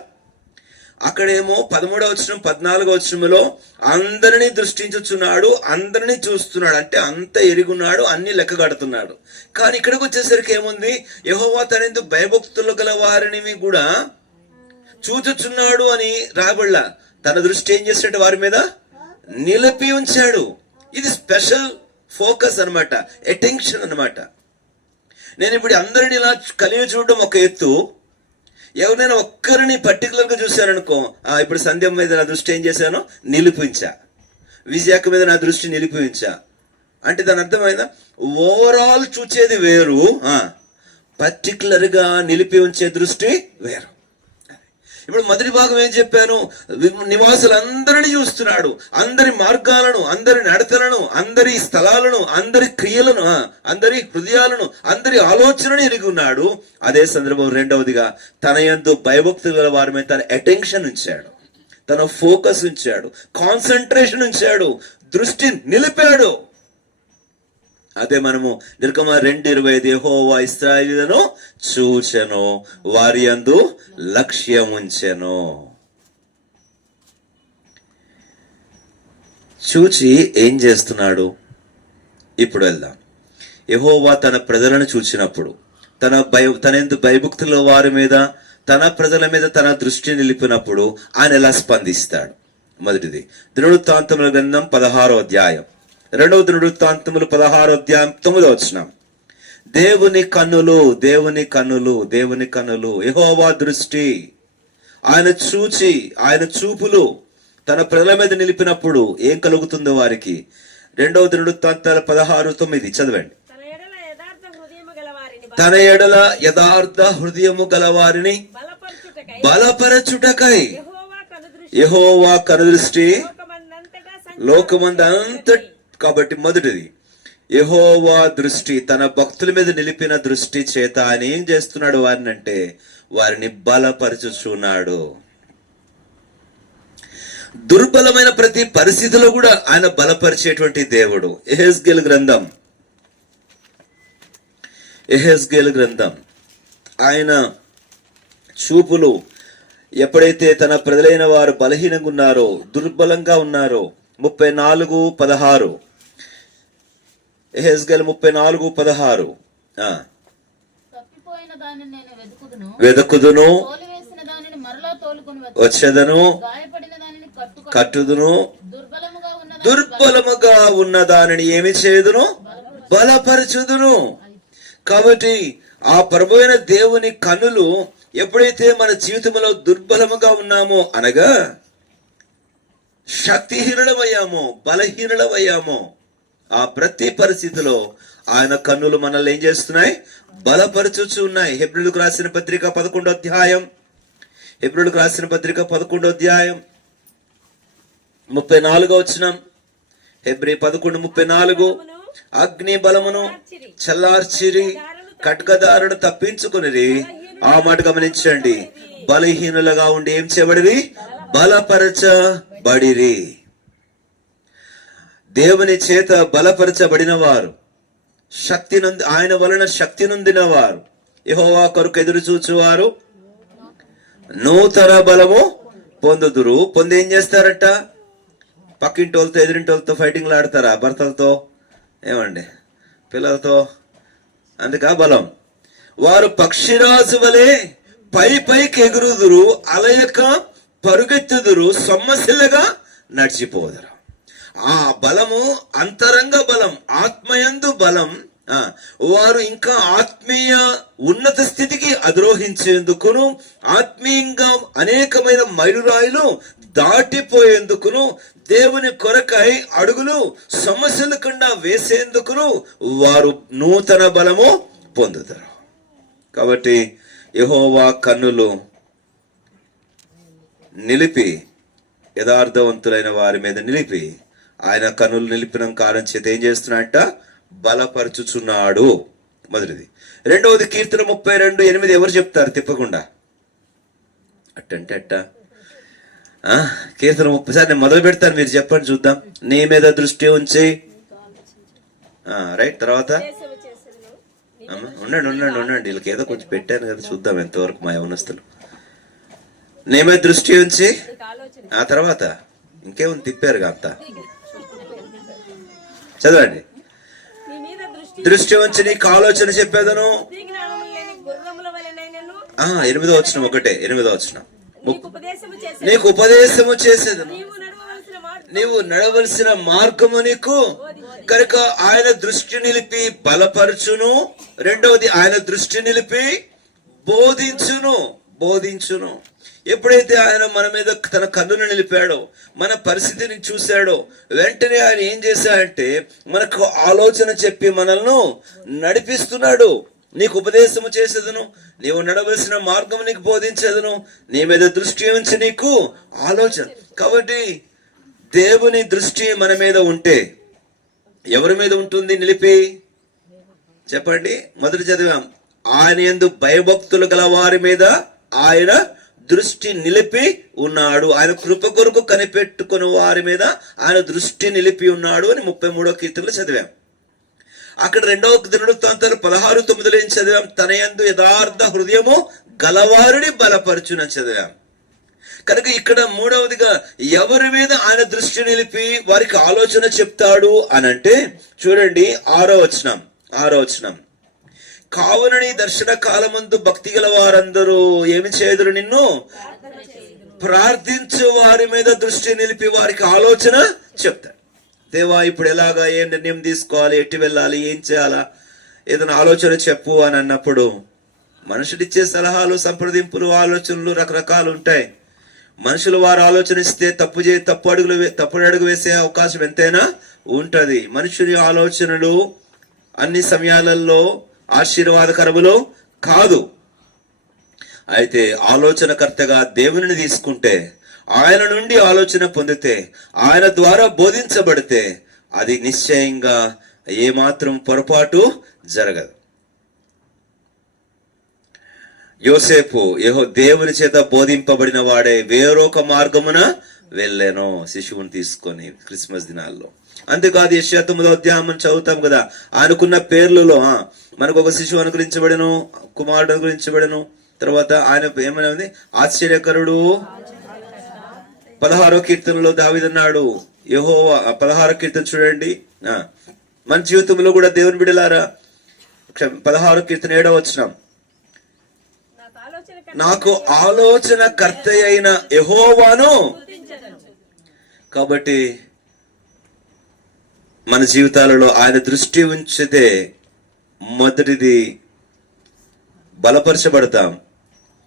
అక్కడేమో 13వ వచనం 14వ వచనంలో అందరినీ దృష్టించుచున్నాడు, అందరినీ చూస్తున్నాడు, అంటే అంత ఎరుగున్నాడు, అన్ని లెక్క కడుతున్నాడు. కానీ ఇక్కడికి వచ్చేసరికి ఏముంది, యెహోవా తనెందు భయభక్తులు గల వారిని కూడా చూచుచున్నాడు అని రాబడలా. తన దృష్టి ఏం చేసినట్టు వారి మీద నిలిపి ఉంచాడు. ఇది స్పెషల్ ఫోకస్ అన్నమాట, అటెన్షన్ అన్నమాట. నేను ఇప్పుడు అందరిని ఇలా కలిగి చూడడం ఒక ఎత్తు, ఎవరైనా ఒక్కరిని పర్టికులర్ గా చూశాననుకో, ఇప్పుడు సంధ్య మీద నా దృష్టి ఏం చేశాను, నిలిపించా, విజయాక మీద నా దృష్టి నిలిపించా అంటే దాని అర్థమైందా, ఓవరాల్ చూచేది వేరు, పర్టికులర్ గా నిలిపి ఉంచే దృష్టి వేరు. ఇప్పుడు మొదటి భాగం ఏం చెప్పాను, నివాసులందరినీ చూస్తున్నాడు, అందరి మార్గాలను, అందరి నడతలను, అందరి స్థలాలను, అందరి క్రియలను, అందరి హృదయాలను, అందరి ఆలోచనను ఎరిగి ఉన్నాడు. అదే సందర్భం రెండవదిగా తన యందు భయభక్తులు గల వారి మీద తన అటెన్షన్ ఉంచాడు, తన ఫోకస్ ఉంచాడు, కాన్సన్ట్రేషన్ ఉంచాడు, దృష్టి నిలిపాడు. అదే మనము నిర్గమ 2:25 యెహోవా ఇశ్రాయేలులను చూచెను, వారి యందు లక్ష్యం ఉంచెను. చూచి ఏం చేస్తున్నాడు, ఇప్పుడు వెళ్దాం. యెహోవా తన ప్రజలను చూచినప్పుడు తనెందు భయభక్తుల వారి మీద, తన ప్రజల మీద తన దృష్టి నిలిపినప్పుడు ఆయన ఎలా స్పందిస్తాడు. మొదటిది దినవృత్తాంతముల గ్రంథం 16వ అధ్యాయం, రెండవ దినవృత్తాంతములు 16వ అధ్యాయం 9వ వచనం. దేవుని కన్నులు, దేవుని కన్నులు, దేవుని కన్నులు, యెహోవా దృష్టి, ఆయన చూచి, ఆయన చూపులు తన ప్రజల మీద నిలిపినప్పుడు ఏం కలుగుతుందో వారికి. రెండవ దినవృత్తాంతాలు 16:9 చదవండి. తన ఎడల యథార్థ హృదయము గలవారిని బలపరచుటకై యెహోవా కనుదృష్టి లోకమందంత. కాబట్టి మొదటిది యెహోవా దృష్టి, తన భక్తుల మీద నిలిపిన దృష్టి చేత ఆయన ఏం చేస్తున్నాడు వారిని అంటే వారిని బలపరచుచున్నాడు. దుర్బలమైన ప్రతి పరిస్థితిలో కూడా ఆయన బలపరిచేటువంటి దేవుడు. యెహెజ్కేలు గ్రంథం ఆయన చూపులు ఎప్పుడైతే తన ప్రజలైన వారు బలహీనంగా ఉన్నారో, దుర్బలంగా ఉన్నారో, 34:16 యెహెజ్కేలు 34:16 వెదకుదును, వచ్చేదను, కట్టుదును, దుర్బలముగా ఉన్న దానిని ఏమి చేయుదును, బలపరచుదును. కాబట్టి ఆ ప్రభువైన దేవుని కన్నులు ఎప్పుడైతే మన జీవితంలో దుర్బలముగా ఉన్నామో, అనగా శక్తిహీనులమయ్యామో, బలహీనులమయ్యామో, ఆ ప్రతి పరిస్థితిలో ఆయన కన్నులు మనల్ని ఏం చేస్తున్నాయి, బలపరచుచు ఉన్నాయి. హెబ్రీయులకు రాసిన పత్రిక 11వ అధ్యాయం, హెబ్రీయులకు రాసిన పత్రిక 11వ అధ్యాయం 34వ వచనం. హెబ్రీ 11:34 అగ్ని బలమును చల్లార్చిరి, ఖడ్గదారును తప్పించుకుని. ఆ మాట గమనించండి, బలహీనులుగా ఉండి ఏం చేయబడిరి, బలపరచబడిరి. దేవుని చేత బలపరచబడిన వారు, శక్తి నంది, ఆయన వలన శక్తి నొందిన వారు, యెహోవా కొరకు ఎదురు చూచువారు నూతన బలము పొందుదురు. పొంది ఏం చేస్తారట, పక్కింటోళ్ళతో ఎదురింటోళ్ళతో ఫైటింగ్లు ఆడతారా, భర్తలతో, ఏమండి, పిల్లలతో, అందుక బలం. వారు పక్షిరాజు వలె పైకి ఎగురుదురు, అలయక పరుగెత్తుదురు, సొమ్మసిల్లగా నడిచిపోదురు. ఆ బలము అంతరంగ బలం, ఆత్మయందు బలం. వారు ఇంకా ఆత్మీయ ఉన్నత స్థితికి అధిరోహించేందుకును, ఆత్మీయంగా అనేకమైన మైలురాయిలు దాటిపోయేందుకును, దేవుని కొరకై అడుగులు సమస్యలకుండా వేసేందుకును వారు నూతన బలము పొందుతారు. కాబట్టి యెహోవా కన్నులు నిలిపి, యథార్థవంతులైన వారి మీద నిలిపి, ఆయన కన్నులు నిలిపిన కారణం చేత ఏం చేస్తున్నాడంట, బలపరచుచున్నాడు. మొదటిది. రెండవది కీర్తన 32:8 ఎవరు చెప్తారు తిప్పకుండా, అట్టంటే అట్ట. కీర్తన 30 నేను మొదలు పెడతాను, మీరు చెప్పండి చూద్దాం. నీ మీద దృష్టి ఉంచి, రైట్. తర్వాత ఉండండి వీళ్ళకి ఏదో కొంచెం పెట్టాను కదా, చూద్దాం ఎంతవరకు మా యవనస్తులు. నీ మీద దృష్టి ఉంచి నీకు ఆలోచన ఆ తర్వాత ఇంకేముంది తిప్పారుగా అంతా. చదవండి. నీ మీద దృష్టి దృష్టి ఉంచి నీకు ఆలోచన చెప్పేదను. బుద్ధి జ్ఞానము లేని గుర్రముల వలెనైనను 8వ వచనం ఒకటే, 8వ వచనం. నీకు ఉపదేశము చేసే నీకు ఉపదేశము చేసేదను, నీవు నడవవలసిన మార్గం నీవు నడవలసిన మార్గము నీకు కనుక ఆయన దృష్టి నిలిపి బలపరచును. రెండవది ఆయన దృష్టి నిలిపి బోధించును. ఎప్పుడైతే ఆయన మన మీద తన కన్నును నిలిపాడో, మన పరిస్థితిని చూశాడో, వెంటనే ఆయన ఏం చేశాడంటే మనకు ఆలోచన చెప్పి మనల్ని నడిపిస్తున్నాడు. నీకు ఉపదేశము చేసేదను, నీవు నడవలసిన మార్గం నీకు బోధించేదను, నీ మీద దృష్టి ఉంచి నీకు ఆలోచన. కాబట్టి దేవుని దృష్టి మన మీద ఉంటే ఎవరి మీద ఉంటుంది నిలిపి? చెప్పండి. మొదటి చదివాం, ఆయన యందు భయభక్తులు గల వారి మీద ఆయన దృష్టి నిలిపి ఉన్నాడు. ఆయన కృప కొరకు కనిపెట్టుకుని వారి మీద ఆయన దృష్టి నిలిపి ఉన్నాడు అని 33వ కీర్తనలో చదివాం. అక్కడ 2వ దినవృత్తాంతాలు 16:9 ఏం చదివాం? తన యందు యథార్థ హృదయము గలవారిని బలపరచునని చదివాం. కనుక ఇక్కడ మూడవదిగా ఎవరి మీద ఆయన దృష్టి నిలిపి వారికి ఆలోచన చెప్తాడు అనంటే చూడండి 6వ వచనం. కావున నీ దర్శన కాలమందు భక్తి గల వారందరూ ఏమి చేదురు? నిన్ను ప్రార్థించు వారి మీద దృష్టి నిలిపి వారికి ఆలోచన చెప్తాడు. దేవా, ఇప్పుడు ఎలాగా, ఏం నిర్ణయం తీసుకోవాలి, ఎటు వెళ్ళాలి, ఏం చేయాలా, ఏదైనా ఆలోచన చెప్పు అని అన్నప్పుడు మనుషుడిచ్చే సలహాలు, సంప్రదింపులు, ఆలోచనలు రకరకాలు ఉంటాయి. మనుషులు వారు ఆలోచనిస్తే తప్పుడు అడుగు వేసే అవకాశం ఎంతైనా ఉంటది. మనుషుని ఆలోచనలు అన్ని సమయాలలో ఆశీర్వాదకరములు కాదు. అయితే ఆలోచనకర్తగా దేవుని తీసుకుంటే, ఆయన నుండి ఆలోచన పొందితే, ఆయన ద్వారా బోధించబడితే అది నిశ్చయంగా ఏమాత్రం పొరపాటు జరగదు. యోసేపు దేవుని చేత బోధింపబడిన వాడే వేరొక మార్గమున వెళ్ళాను శిశువుని తీసుకొని క్రిస్మస్ దినాల్లో. అంతేకాదు, యెషయా 9వ అధ్యాయం చదువుతాం కదా, ఆయనకున్న పేర్లలో మనకు ఒక శిశువు అనుగ్రహించబడను, కుమారుడు అనుగ్రహించబడను. తర్వాత ఆయన ఏమైనా ఉంది? ఆశ్చర్యకరుడు. 16వ కీర్తనలో దావీదు అన్నాడు, యెహోవా 16వ కీర్తన చూడండి. మన జీవితంలో కూడా దేవుని బిడ్డలారా, 16వ కీర్తన 7వ వచనం, నాకు ఆలోచన కర్త అయిన యెహోవాను. కాబట్టి మన జీవితాలలో ఆయన దృష్టి ఉంచితే మొదటిది బలపరచబడతాం,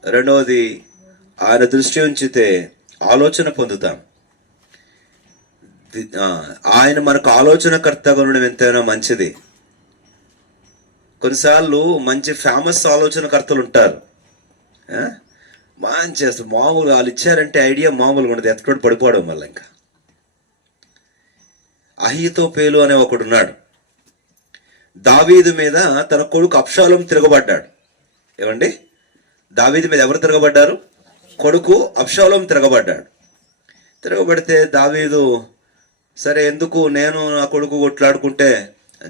రెండవది ఆయన దృష్టి ఉంచితే ఆలోచన పొందుతాం. ఆయన మనకు ఆలోచనకర్తగా ఉండడం ఎంతైనా మంచిది. కొన్నిసార్లు మంచి ఫేమస్ ఆలోచనకర్తలు ఉంటారు, మంచి అసలు మామూలు వాళ్ళు ఇచ్చారంటే ఐడియా మామూలుగా ఉండదు, ఎత్తుకొని పడిపోవడం వల్ల. ఇంకా అహీతోపేలు అనే ఒకడు ఉన్నాడు. దావీదు మీద తన కొడుకు అబ్షాలోము తిరగబడ్డాడు. ఏమండి? దావీదు మీద ఎవరు తిరగబడ్డారు? కొడుకు అబ్షాలోము తిరగబడ్డాడు. తిరగబడితే దావీదు, సరే ఎందుకు నేను నా కొడుకు కొట్లాడుకుంటే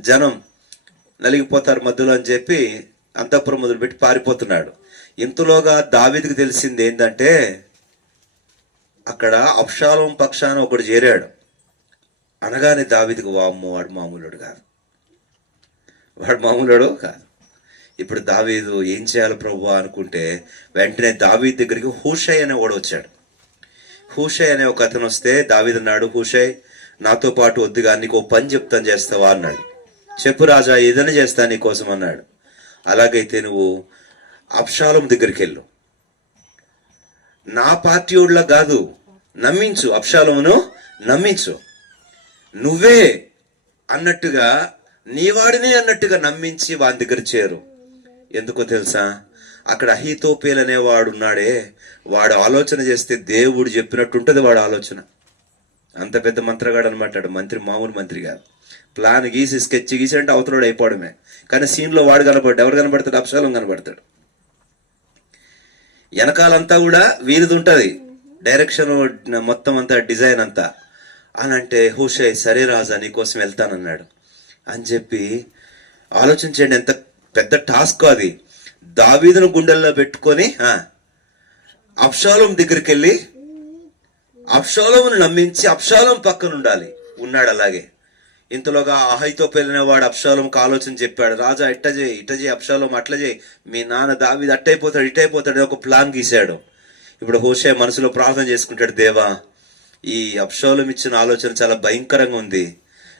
జనం నలిగిపోతారు మధ్యలో అని చెప్పి అంతఃపురం మొదలుపెట్టి పారిపోతున్నాడు. ఇంతలోగా దావీదుకు తెలిసింది ఏంటంటే అక్కడ అబ్షాలోము పక్షాన ఒకడు చేరాడు. అనగానే దావీదుకు, వామ్మో, వాడు మామూలుడు కాదు. ఇప్పుడు దావీదు ఏం చేయాలి ప్రభు అనుకుంటే వెంటనే దావీదు దగ్గరికి హూషై అనే వాడు వచ్చాడు. హూషై అనే ఒక అతను వస్తే దావీదు అన్నాడు, హూషై నాతో పాటు వద్దుగా, నీకు ఓ పని చెప్తాను, చేస్తావా అన్నాడు. చెప్పు రాజా, ఏదైనా చేస్తా నీకోసం అన్నాడు. అలాగైతే నువ్వు అబ్షాలోము దగ్గరికి వెళ్ళు, నా పార్టీ వాళ్ళ కాదు, నమ్మించు, అబ్షాలోమును నమ్మించు, నువ్వే అన్నట్టుగా, నీవాడినే అన్నట్టుగా నమ్మించి వాని దగ్గర చేరు. ఎందుకో తెలుసా? అక్కడ అహీతోపేలు అనేవాడు ఉన్నాడే, వాడు ఆలోచన చేస్తే దేవుడు చెప్పినట్టుంటది వాడు ఆలోచన. అంత పెద్ద మంత్రగాడు అనమాట. మంత్రి మామూలు మంత్రి కాదు. ప్లాన్ గీసి స్కెచ్ గీసి అంటే అవతలోడు అయిపోవడమే. కానీ సీన్లో వాడు కనబడ్డాడు. ఎవరు కనబడతాడు? అబ్షాలోము కనబడతాడు. వెనకాలంతా కూడా వీరిది ఉంటది, డైరెక్షన్ మొత్తం అంతా, డిజైన్ అంతా. అని అంటే హూషై, సరే రాజా నీకోసం వెళ్తానన్నాడు అని చెప్పి. ఆలోచించండి, ఎంత పెద్ద టాస్క్ అది. దావీదును గుండెల్లో పెట్టుకొని అబ్షాలోం దగ్గరికి వెళ్ళి అబ్షాలోమును నమ్మించి అబ్షాలోం పక్కన ఉన్నాడు. అలాగే ఇంతలోగా అహీతోపెలు వాడు అబ్షాలోంకి ఆలోచన చెప్పాడు. రాజా ఇట్ట చేయి అబ్షాలోం అట్లా చేయి, మీ నాన్న దావీదు అట్టయిపోతాడు ఇటైపోతాడు, ఒక ప్లాన్ గీశాడు. ఇప్పుడు హోషే మనసులో ప్రార్థన చేసుకుంటాడు, దేవా ఈ అబ్షాలోం ఇచ్చిన ఆలోచన చాలా భయంకరంగా ఉంది,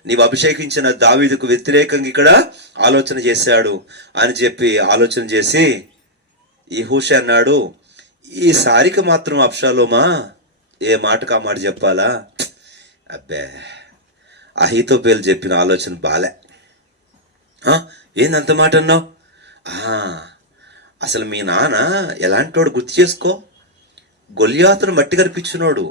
నీవు అభిషేకించిన దావీదుకు వ్యతిరేకంగా ఇక్కడ ఆలోచన చేశాడు అని చెప్పి ఆలోచన చేసి ఈ హోషే అన్నాడు, ఈసారికి మాత్రం అబ్షాలోమా ఏ మాటకు ఆ మాట చెప్పాలా, అబ్బే అహీతోపెలు చెప్పిన ఆలోచన బాలే. ఏందంత మాట అన్నావు? అసలు మీ నాన్న ఎలాంటోడు గుర్తు చేసుకో, గొల్యాతును మట్టి కనిపించినోడు,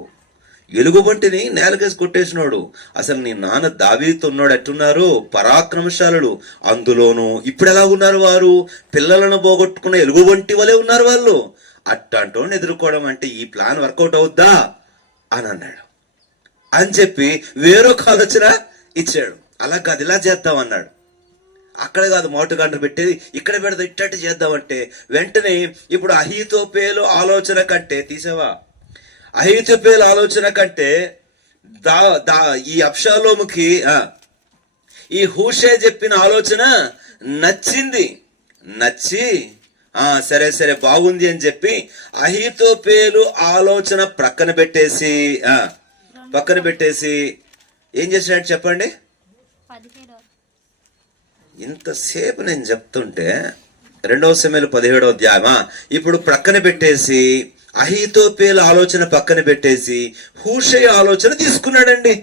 ఎలుగుబంటిని నేలకేసి కొట్టేసినోడు. అసలు నీ నాన్న దావీదుతో ఉన్నాడు ఎట్టున్నారు, పరాక్రమశాలుడు. అందులోనూ ఇప్పుడు ఎలా ఉన్నారు వారు, పిల్లలను పోగొట్టుకున్న ఎలుగుబంటి వలె ఉన్నారు వాళ్ళు. అట్టాంటోని ఎదుర్కోవడం అంటే ఈ ప్లాన్ వర్కౌట్ అవుద్దా అని అన్నాడు. అని చెప్పి వేరొక ఆలోచన ఇచ్చాడు. అలా కాదు ఇలా చేద్దాం అన్నాడు. అక్కడ కాదు మోటుగంట పెట్టేది, ఇక్కడ పెడదాం ఇట్టట్టు చేద్దామంటే వెంటనే ఇప్పుడు అహీతోపెలు ఆలోచన కంటే తీసావా, అహీతోపెలు ఆలోచన కంటే ఈ అబ్షాలోముకి ఈ హూషే చెప్పిన ఆలోచన నచ్చి సరే బాగుంది అని చెప్పి అహీతోపెలు ఆలోచన పక్కన పెట్టేసి ఏం చేసినట్టు చెప్పండి. ఇంతసేపు నేను చెప్తుంటే 2 సమూయేలు 17వ అధ్యాయమా ఇప్పుడు ప్రక్కన పెట్టేసి అహీతోపెలు ఆలోచన పక్కన పెట్టేసి హూషే ఆలోచన తీసుకున్నాడండి.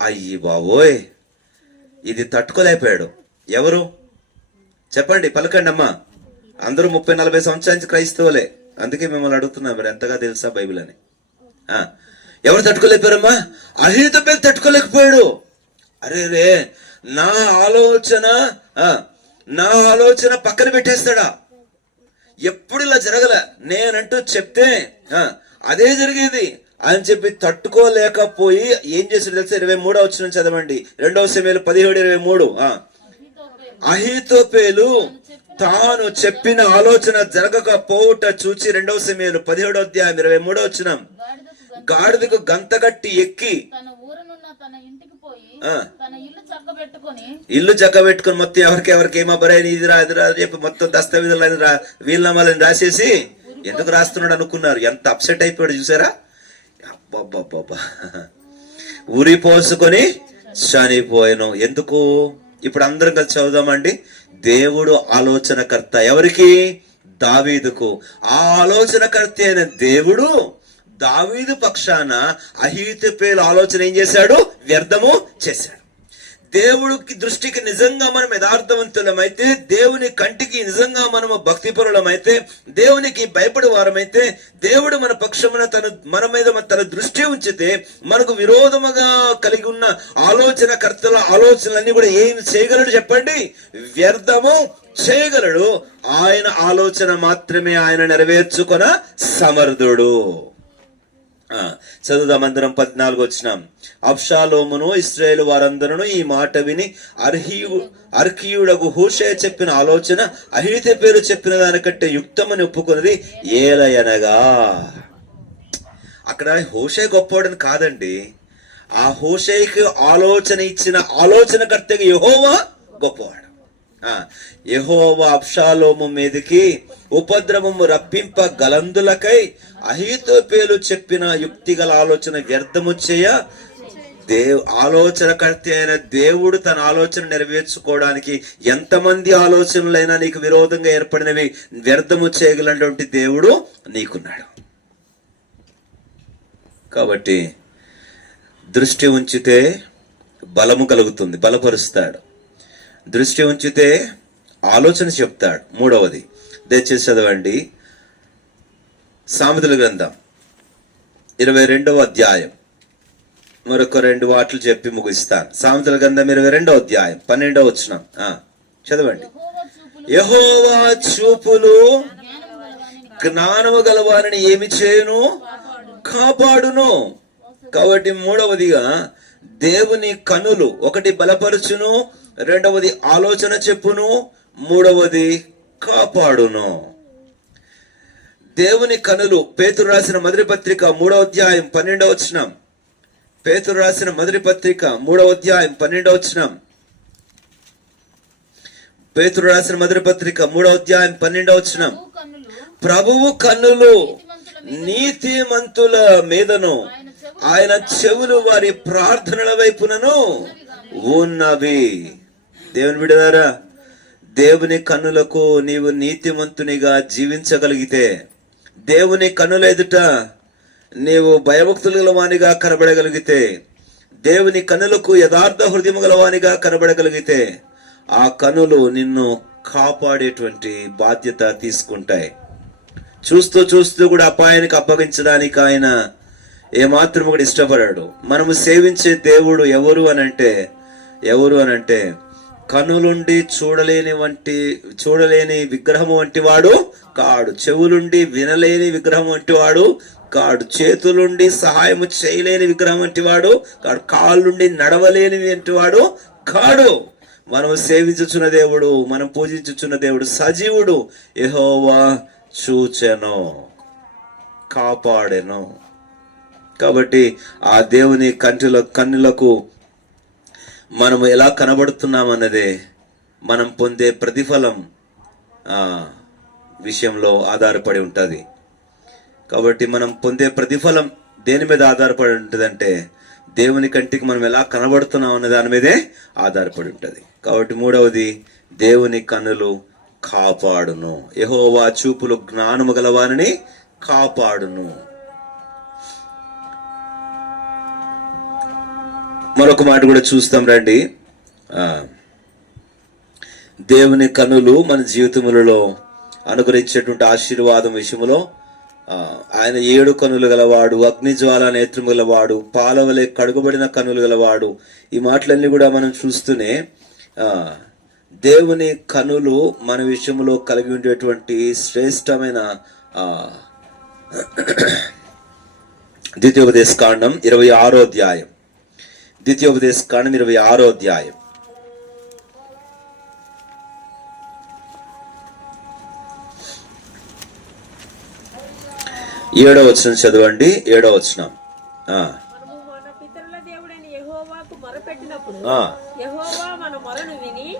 అయ్యి బాబోయ్, ఇది తట్టుకోలేకపోయాడు. ఎవరు చెప్పండి, పలకండి అమ్మా. అందరూ 30-40 సంవత్సరాల నుంచి క్రైస్తవులే, అందుకే మిమ్మల్ని అడుగుతున్నా మరి ఎంతగా తెలుసా బైబిల్ అని. ఎవరు తట్టుకోలేకపోయారమ్మా? అహీతోపెలు తట్టుకోలేకపోయాడు. అరే రే, నా ఆలోచన పక్కన పెట్టేస్తాడా, ఎప్పుడు ఇలా జరగల, నేనంటూ చెప్తే అదే జరిగేది అని చెప్పి తట్టుకోలేకపోయి ఏం చేసాడు తెలుసా? 23వ వచనం చదవండి, 2 సమూయేలు 17:23. అహీతోపెలు తాను చెప్పిన ఆలోచన జరగకపోవుట చూచి 2 సమూయేలు 17వ అధ్యాయం 23వ వచనం, గాడిదకు గంతగట్టి ఎక్కి ఇల్లు చక్కబెట్టుకుని మొత్తం ఎవరికి ఏమబ్బరాయి ఇదిరా చెప్పి మొత్తం దస్తావేజులు వీళ్ళనామాలని రాసేసి, ఎందుకు రాస్తున్నాడు అనుకున్నారు? ఎంత అప్సెట్ అయిపోయాడు చూసారా? అబ్బబ్బబ్బబ్బా, ఉరి పోసుకొని చనిపోయాను. ఎందుకు? ఇప్పుడు అందరం కలిసి చదువుదామండి. దేవుడు ఆలోచనకర్త ఎవరికి? దావీదుకు. ఆ ఆలోచనకర్త అయిన దేవుడు దావీదు పక్షాన అహీతోపెలు ఆలోచన ఏం చేశాడు? వ్యర్థము చేశాడు. దేవుడికి దృష్టికి నిజంగా మనం యథార్థవంతులమైతే, దేవుని కంటికి నిజంగా మనము భక్తిపరులమైతే, దేవునికి భయపడే వారమైతే, దేవుడు మన పక్షమున మన మీద తన దృష్టి ఉంచితే, మనకు విరోధముగా కలిగి ఉన్న ఆలోచనకర్తల ఆలోచనలన్నీ కూడా ఏం చేయగలడు చెప్పండి? వ్యర్థము చేయగలడు. ఆయన ఆలోచన మాత్రమే ఆయన నెరవేర్చుకొన సమర్థుడు. చదువుదాం అందరం. 14వ వచనం, అబ్షాలోమును ఇశ్రాయేలు వారందరూ ఈ మాట విని అర్కీయుడగు హూషే చెప్పిన ఆలోచన అహీతోపెలు చెప్పిన దానికంటే యుక్తమని ఒప్పుకున్నది. ఏలయనగా అక్కడ హూషే గొప్పవాడని కాదండి, ఆ హూషేకి ఆలోచన ఇచ్చిన ఆలోచనకర్తగా యెహోవా గొప్పవాడు. యెహోవా అబ్షాలోము మీదకి ఉపద్రవము రప్పింప గలందులకై అహీతోపెలు చెప్పిన యుక్తిగల ఆలోచన వ్యర్థము చేయ ఆలోచనకర్త అయిన దేవుడు తన ఆలోచన నెరవేర్చుకోవడానికి ఎంతమంది ఆలోచనలైనా నీకు విరోధంగా ఏర్పడినవి వ్యర్థము చేయగలటువంటి దేవుడు నీకున్నాడు. కాబట్టి దృష్టి ఉంచితే బలము కలుగుతుంది, బలపరుస్తాడు. దృష్టి ఉంచితే ఆలోచన చెప్తాడు. 3వది దయచేసి చదవండి, సామెతల గ్రంథం 22వ అధ్యాయం. మరొక 2 మాటలు చెప్పి ముగిస్తాను. సామెతల గ్రంథం 22వ అధ్యాయం 12వ వచనం చదవండి. యెహోవా చూపులు జ్ఞానము గలవారిని ఏమి చేయును? కాపాడును. కాబట్టి 3వదిగా దేవుని కనులు, 1 బలపరుచును, 2వది ఆలోచన చెప్పును, 3వది కాపాడును. దేవుని కనులు. పేతురు రాసిన మొదటి పత్రిక 3వ అధ్యాయం 12వ వచనం. పేతురు రాసిన మొదటి పత్రిక 3వ అధ్యాయం 12వ వచనం. పేతురు రాసిన మొదటి పత్రిక 3వ అధ్యాయం 12వ వచనం. ప్రభువు కన్నులు నీతిమంతుల మీదను ఆయన చెవులు వారి ప్రార్థనల వైపునను ఉన్నవి. దేవుని బిడ్డలారా, దేవుని కన్నులకు నీవు నీతిమంతునిగా జీవించగలిగితే, దేవుని కన్నుల ఎదుట నీవు భయభక్తులు గలవానిగా కనబడగలిగితే, దేవుని కన్నులకు యథార్థ హృదయం గలవానిగా కనబడగలిగితే, ఆ కన్నులు నిన్ను కాపాడేటువంటి బాధ్యత తీసుకుంటాయి. చూస్తూ చూస్తూ కూడా అపాయానికి అప్పగించడానికి ఆయన ఏమాత్రం కూడా ఇష్టపడాడు. మనము సేవించే దేవుడు ఎవరు అనంటే కనులుండి చూడలేని విగ్రహం వంటి వాడు కాడు, చెవులుండి వినలేని విగ్రహం వంటి వాడు కాడు, చేతులుండి సహాయము చేయలేని విగ్రహం వంటి వాడు కాడు, కాళ్ళుండి నడవలేని వంటి వాడు కాడు. మనం సేవించుచున్న దేవుడు, మనం పూజించుచున్న దేవుడు సజీవుడు. యెహోవా చూచెను, కాపాడెను. కాబట్టి ఆ దేవుని కన్నులకు మనము ఎలా కనబడుతున్నామన్నదే మనం పొందే ప్రతిఫలం విషయంలో ఆధారపడి ఉంటుంది. కాబట్టి మనం పొందే ప్రతిఫలం దేని మీద ఆధారపడి ఉంటుందంటే, దేవుని కంటికి మనం ఎలా కనబడుతున్నాం అనే దాని మీదే ఆధారపడి ఉంటుంది. కాబట్టి మూడవది, దేవుని కన్నులు కాపాడును. యెహోవా చూపులు జ్ఞానము గలవారిని కాపాడును. మరొక మాట కూడా చూస్తాం రండి. దేవుని కన్నులు మన జీవితములలో అనుగ్రహించేటువంటి ఆశీర్వాదం విషయంలో ఆయన 7 కన్నులు గలవాడు, అగ్నిజ్వాల నేత్రము గలవాడు, పాలవలే కడుగబడిన కన్నులు గలవాడు. ఈ మాటలన్నీ కూడా మనం చూస్తూనే దేవుని కన్నులు మన విషయంలో కలిగి ఉండేటువంటి శ్రేష్టమైన ద్వితీయోపదేశకాండం 26వ అధ్యాయం. ద్వితీయోపదేశకాండం 26వ అధ్యాయం. ఏడవ వచనం చదవండి. 7వ వచనం.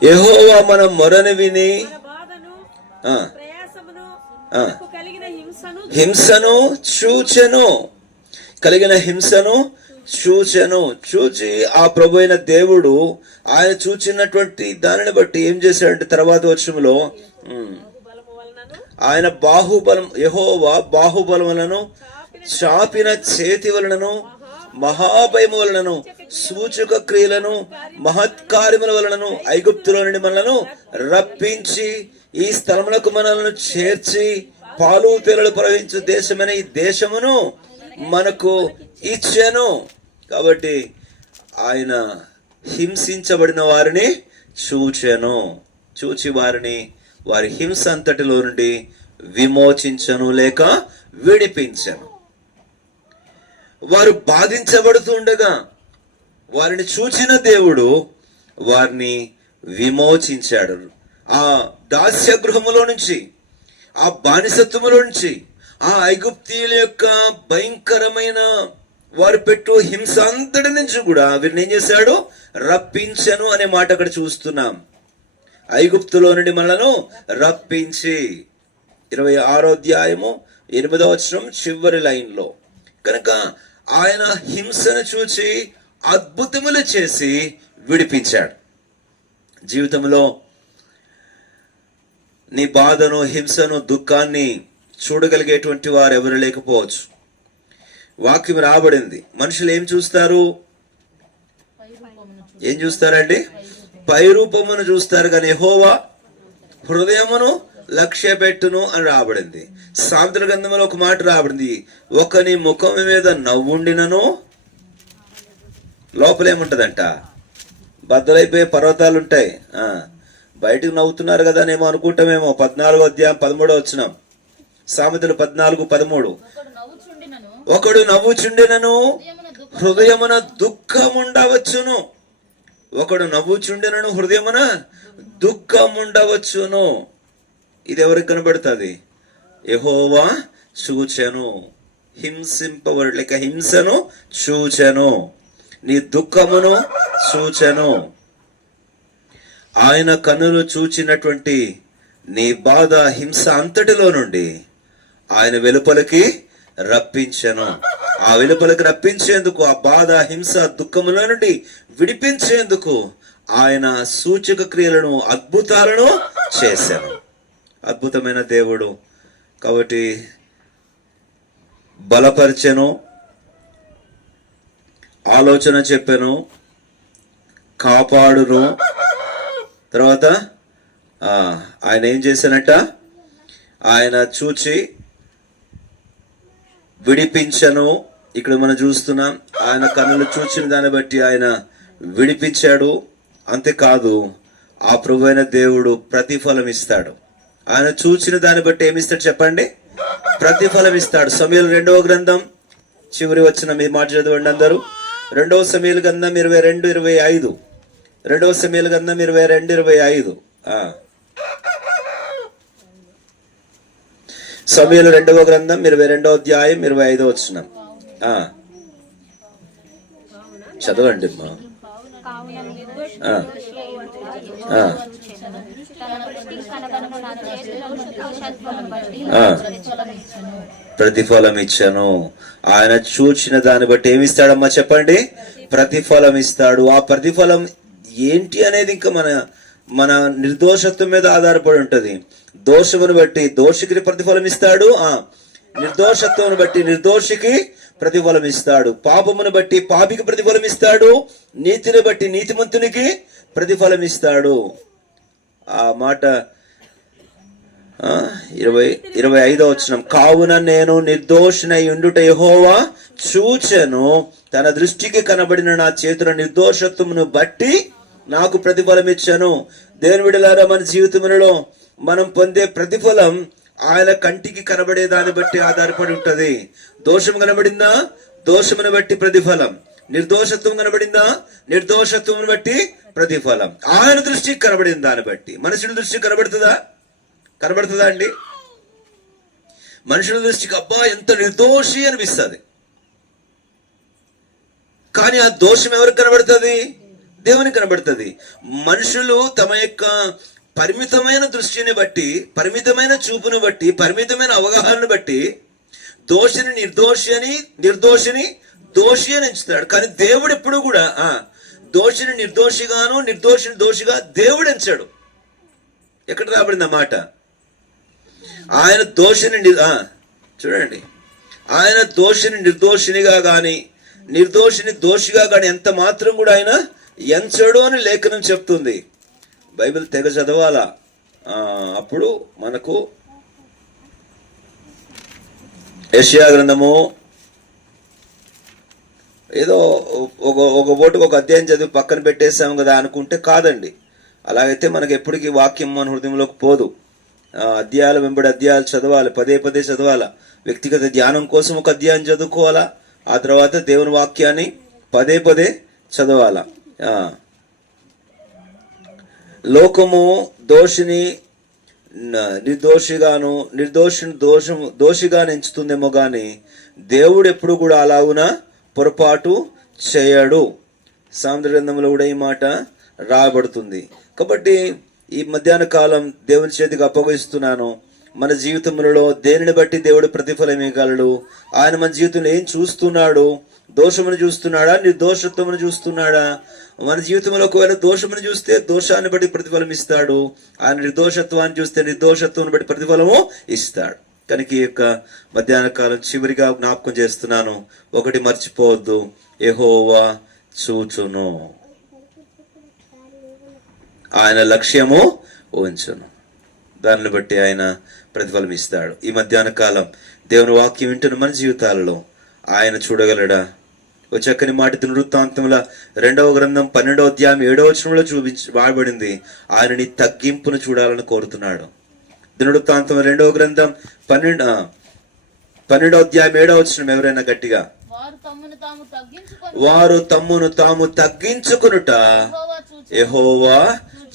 యెహోవా మన మొరను విని హింసను చూచెను, కలిగిన హింసను చూచెను. చూచి ఆ ప్రభు అయిన దేవుడు ఆయన చూచినటువంటి దానిని బట్టి ఏం చేశాడంటే, తర్వాత వచనంలో ఆయన యెహోవా బాహుబలములను, చాపిన చేతి వలనను, మహాభయము వలనను, సూచక క్రియలను, మహత్కార్యముల వలనను ఐగుప్తులో నుండి మనలను రప్పించి ఈ స్థలములకు మనలను చేర్చి పాలు తేనెలు ప్రవహించు దేశమైన ఈ దేశమును మనకు ఇచ్చెను. కాబట్టి ఆయన హింసించబడిన వారిని చూచెను, చూచి వారి హింస అంతటిలో నుండి విమోచించను, లేక విడిపించను. వారు బాధించబడుతుండగా వారిని చూచిన దేవుడు వారిని విమోచించాడు. ఆ దాస్య గృహములో నుంచి, ఆ బానిసత్వములో నుంచి, ఆ ఐగుప్తీయుల యొక్క భయంకరమైన వారు పెట్టు హింస అంతటి నుంచి కూడా వీరిని ఏం చేశాడు? రప్పించను అనే మాట అక్కడ చూస్తున్నాం. ఐగుప్తులో నుండి మనలను రప్పించి 26వ అధ్యాయము 8వ వచనం చివరి లైన్లో. కనుక ఆయన హింసను చూచి అద్భుతములు చేసి విడిపించాడు. జీవితంలో నీ బాధను, హింసను, దుఃఖాన్ని చూడగలిగేటువంటి వారు ఎవరు లేకపోవచ్చు. వాక్యం రాబడింది. మనుషులు ఏం చూస్తారు? ఏం చూస్తారండి? పై రూపమును చూస్తారు, కానీ యెహోవా హృదయమును లక్ష్య పెట్టును అని రాబడింది. సామెతల గ్రంథంలో ఒక మాట రాబడింది, ఒకని ముఖం మీద నవ్వుండినను లోపలేముంటదంట, బద్దలైపోయే పర్వతాలు ఉంటాయి. బయటకు నవ్వుతున్నారు కదా నేమో అనుకుంటామేమో. 14వ అధ్యాయం 13వ వచనం, సామెతలు 14:13. ఒకడు నవ్వుచుండెనను హృదయమున దుఃఖముండవచ్చును. ఒకడు నవ్వుచుండెనను హృదయమున దుఃఖముండవచ్చును. ఇది ఎవరికి కనబడుతుంది? యెహోవా చూచెను. లేక హింసను చూచెను, నీ దుఃఖమును చూచెను. ఆయన కన్నులు చూచినటువంటి నీ బాధ హింస అంతటిలో నుండి ఆయన వెలుపలికి రప్పించెను. ఆ వెలుపలికి రప్పించేందుకు, ఆ బాధ హింస దుఃఖముల నుండి విడిపించేందుకు ఆయన సూచక క్రియలను, అద్భుతాలను చేశాను. అద్భుతమైన దేవుడు. కాబట్టి బలపరిచెను, ఆలోచన చెప్పాను, కాపాడును. తర్వాత ఆయన ఏం చేశానట? ఆయన చూచి విడిపించను. ఇక్కడ మనం చూస్తున్నాం, ఆయన కన్నులు చూచిన దాన్ని బట్టి ఆయన విడిపించాడు. అంతేకాదు, ఆ ప్రభువైన దేవుడు ప్రతిఫలం ఇస్తాడు. ఆయన చూచిన దాన్ని బట్టి ఏమిస్తాడు చెప్పండి? ప్రతిఫలం ఇస్తాడు. సమూయేలు 2వ గ్రంథం చివరి వచ్చిన మీ మాట చదవండి అందరూ. 2వ సమూయేలు గ్రంథం 22:25. 2వ సమూయేలు గ్రంథం 22:25. సమూయేలు 2వ గ్రంథం 22వ అధ్యాయం 25వ వచనం. చదవండి అమ్మా. ప్రతిఫలం ఇచ్చాను. ఆయన చూచిన దాన్ని బట్టి ఏమిస్తాడమ్మా చెప్పండి? ప్రతిఫలం ఇస్తాడు. ఆ ప్రతిఫలం ఏంటి అనేది ఇంకా మన నిర్దోషత్వం మీద ఆధారపడి ఉంటది. దోషమును బట్టి దోషికి ప్రతిఫలం ఇస్తాడు, నిర్దోషత్వం బట్టి నిర్దోషికి ప్రతిఫలం ఇస్తాడు. పాపమును బట్టి పాపికి ప్రతిఫలం ఇస్తాడు, నీతిని బట్టి నీతిమంతునికి ప్రతిఫలం ఇస్తాడు. ఆ మాట 25వ వచనం. కావున నేను నిర్దోషినై ఉండుట యెహోవా చూచెను, తన దృష్టికి కనబడిన నా చేతుల నిర్దోషత్వమును బట్టి నాకు ప్రతిఫలం ఇచ్చాను. దేవుని బిడ్డలారా, మన జీవితంలో మనం పొందే ప్రతిఫలం ఆయన కంటికి కనబడే దాన్ని బట్టి ఆధారపడి ఉంటది. దోషం కనబడిందా? దోషమును బట్టి ప్రతిఫలం. నిర్దోషత్వం కనబడిందా? నిర్దోషత్వం బట్టి ప్రతిఫలం. ఆయన దృష్టికి కనబడిన దాన్ని బట్టి. మనుషుల దృష్టికి కనబడుతుందా అండి? మనుషుల దృష్టికి అబ్బా ఎంత నిర్దోషి అనిపిస్తుంది. కానీ ఆ దోషం ఎవరికి కనబడుతుంది? దేవునికి కనబడుతుంది. మనుషులు తమ యొక్క పరిమితమైన దృష్టిని బట్టి, పరిమితమైన చూపును బట్టి, పరిమితమైన అవగాహనను బట్టి దోషిని నిర్దోషి అని, నిర్దోషిని దోషి అని ఎంచుతాడు. కానీ దేవుడు ఎప్పుడు కూడా దోషిని నిర్దోషిగాను, నిర్దోషిని దోషిగా దేవుడు ఎంచాడు. ఎక్కడ రాబడింది మాట? ఆయన దోషిని చూడండి, ఆయన దోషిని నిర్దోషినిగా గాని, నిర్దోషిని దోషిగా గాని ఎంత మాత్రం కూడా ఆయన ఎంచడు అని లేఖనం చెప్తుంది. బైబిల్ తెగ చదవాలా, అప్పుడు మనకు యెషయా గ్రంథము ఏదో ఒక పూటకు ఒక అధ్యాయం చదివి పక్కన పెట్టేసాం కదా అనుకుంటే కాదండి. అలాగైతే మనకి ఎప్పటికీ వాక్యం మన హృదయంలోకి పోదు. అధ్యాయాలు వెంబడి అధ్యాయాలు చదవాలి, పదే చదవాలా. వ్యక్తిగత ధ్యానం కోసం ఒక అధ్యాయం చదువుకోవాలా, ఆ తర్వాత దేవుని వాక్యాన్ని పదే చదవాలా. లోకము దోషిని నిర్దోషిగాను, నిర్దోషిని దోషిగా ఎంచుతుందేమో గాని దేవుడు ఎప్పుడు కూడా అలాగున పొరపాటు చేయడు. సామెతల గ్రంథంలో కూడా ఈ మాట రాబడుతుంది. కాబట్టి ఈ మధ్యాహ్న కాలం దేవుని చేతికి అప్పగిస్తున్నాను. మన జీవితంలో దేనిని బట్టి దేవుడు ప్రతిఫలం ఇవ్వగలడు? ఆయన మన జీవితంలో ఏం చూస్తున్నాడు? దోషమును చూస్తున్నాడా, నిర్దోషత్వమును చూస్తున్నాడా? మన జీవితంలో ఒకవేళ దోషమును చూస్తే దోషాన్ని బట్టి ప్రతిఫలం ఇస్తాడు, ఆయన నిర్దోషత్వాన్ని చూస్తే నిర్దోషత్వాన్ని బట్టి ప్రతిఫలము ఇస్తాడు. కనుక ఈ యొక్క మధ్యాహ్న కాలం చివరిగా జ్ఞాపకం చేస్తున్నాను, ఒకటి మర్చిపోవద్దు, యెహోవా చూచును, ఆయన లక్ష్యము ఉంచును, దాన్ని బట్టి ఆయన ప్రతిఫలం ఇస్తాడు. ఈ మధ్యాహ్న కాలం దేవుని వాక్యం వింటున్న మన జీవితాలలో ఆయన చూడగలడా? ఒక చక్కని మాట దినవృత్తాంతముల 2వ గ్రంథం 12వ అధ్యాయం 7వ వచనంలో వాడబడింది. ఆయన నీ తగ్గింపును చూడాలని కోరుతున్నాడు. దినవృత్తాంతం 2వ గ్రంథం 12వ అధ్యాయం 7వ వచనం ఎవరైనా గట్టిగా, వారు తమ్మును తాము తగ్గించుకునుట యెహోవా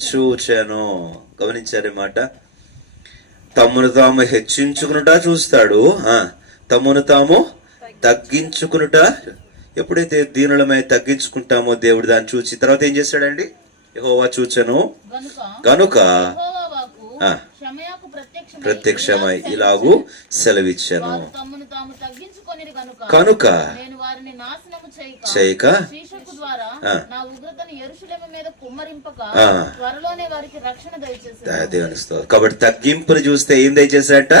చూచెను. గమనించారే మాట? తమ్మును తాము హెచ్చించుకునుట చూస్తాడు, తమ్మును తాము తగ్గించుకునుట. ఎప్పుడైతే దీనులమై తగ్గించుకుంటామో దేవుడు దాన్ని చూచి తర్వాత ఏం చేస్తాడండి? యెహోవా చూచెను గనుక ప్రత్యక్షమై ఇలాగూ సెలవిచ్చాను, కనుక చేయక దేవుని స్తోత్రం. కాబట్టి తగ్గింపుని చూస్తే ఏం దయచేశాట?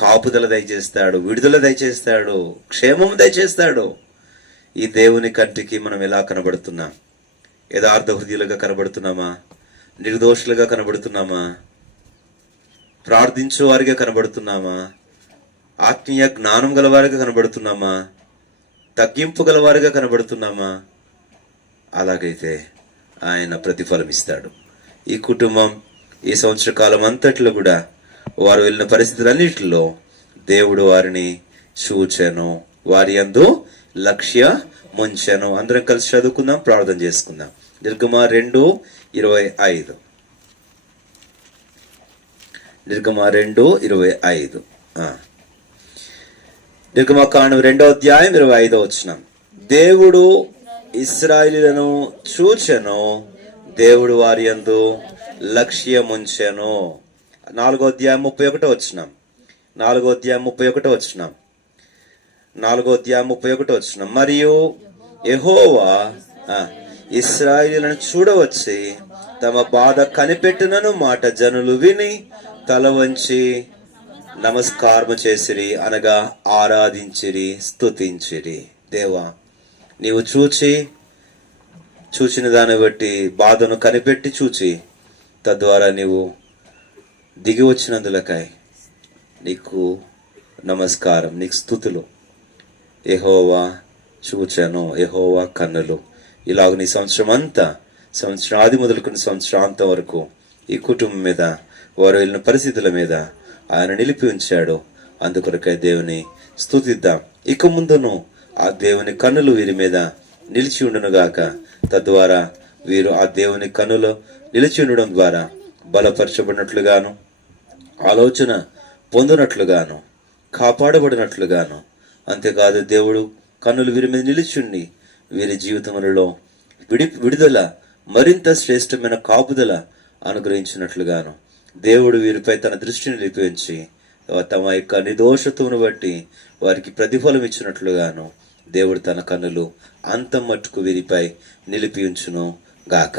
కాపుదల దయచేస్తాడు, విడుదల దయచేస్తాడు, క్షేమం దయచేస్తాడు. ఈ దేవుని కంటికి మనం ఎలా కనబడుతున్నాం? యథార్థ హృదయులుగా కనబడుతున్నామా? నిర్దోషులుగా కనబడుతున్నామా? ప్రార్థించే వారిగా కనబడుతున్నామా? ఆత్మీయ జ్ఞానం గలవారిగా కనబడుతున్నామా? తగ్గింపు గలవారిగా కనబడుతున్నామా? అలాగైతే ఆయన ప్రతిఫలం ఇస్తాడు. ఈ కుటుంబం ఈ సంవత్సర కాలం అంతట్లో కూడా వారు వెళ్ళిన పరిస్థితులన్నిటిలో దేవుడు వారిని చూచెను, వారి యందు లక్ష్య ముంచెను. అందరం కలిసి చదువుకుందాం, ప్రార్థన చేసుకుందాం. నిర్గమ 2:25. నిర్గమ 2:25. నిర్గమకాండం 2వ అధ్యాయం 25వ వచనం. దేవుడు ఇశ్రాయేలీయులను చూచెను, దేవుడు వారి యందు లక్ష్యముంచెను. 4వ అధ్యాయం 31వ వచనం. 4వ అధ్యాయం 31వ వచనం. 4వ అధ్యాయం 31వ వచనం. మరియు యెహోవా ఇశ్రాయేలీయులను చూడవచ్చి తమ బాధ కనిపెట్టునను మాట జనులు విని తల వంచి నమస్కారము చేసిరి, అనగా ఆరాధించిరి, స్తుతించిరి. దేవా, నీవు చూచిన దాన్ని బట్టి బాధను కనిపెట్టి చూచి తద్వారా నీవు దిగి వచ్చినందులకై నీకు నమస్కారం, నీకు స్తుతులు. యెహోవా చూచెను, యెహోవా కన్నులు. ఇలాగ నీ సంవత్సరం అంతా, సంవత్సరాది మొదలుకున్న సంవత్సరాంతం వరకు ఈ కుటుంబం మీద, వారు వెళ్ళిన పరిస్థితుల మీద ఆయన నిలిపి ఉంచాడు. అందుకొరకై దేవుని స్తుతిద్దాం. ఇక ముందును ఆ దేవుని కన్నులు వీరి మీద నిలిచి ఉండును గాక. తద్వారా వీరు ఆ దేవుని కన్నులో నిలిచి ఉండడం ద్వారా బలపరచబడినట్లుగాను, ఆలోచన పొందినట్లుగాను, కాపాడబడినట్లుగాను, అంతేకాదు దేవుడు కన్నులు వీరి మీద నిలిచిండి వీరి జీవితములలో విడుదల, మరింత శ్రేష్టమైన కాపుదల అనుగ్రహించినట్లుగాను దేవుడు వీరిపై తన దృష్టిని నిలిపి ఉంచి తమ యొక్క నిర్దోషత్వమును బట్టి వారికి ప్రతిఫలం ఇచ్చినట్లుగాను దేవుడు తన కన్నులు అంతం మట్టుకు వీరిపై నిలిపి ఉంచును గాక.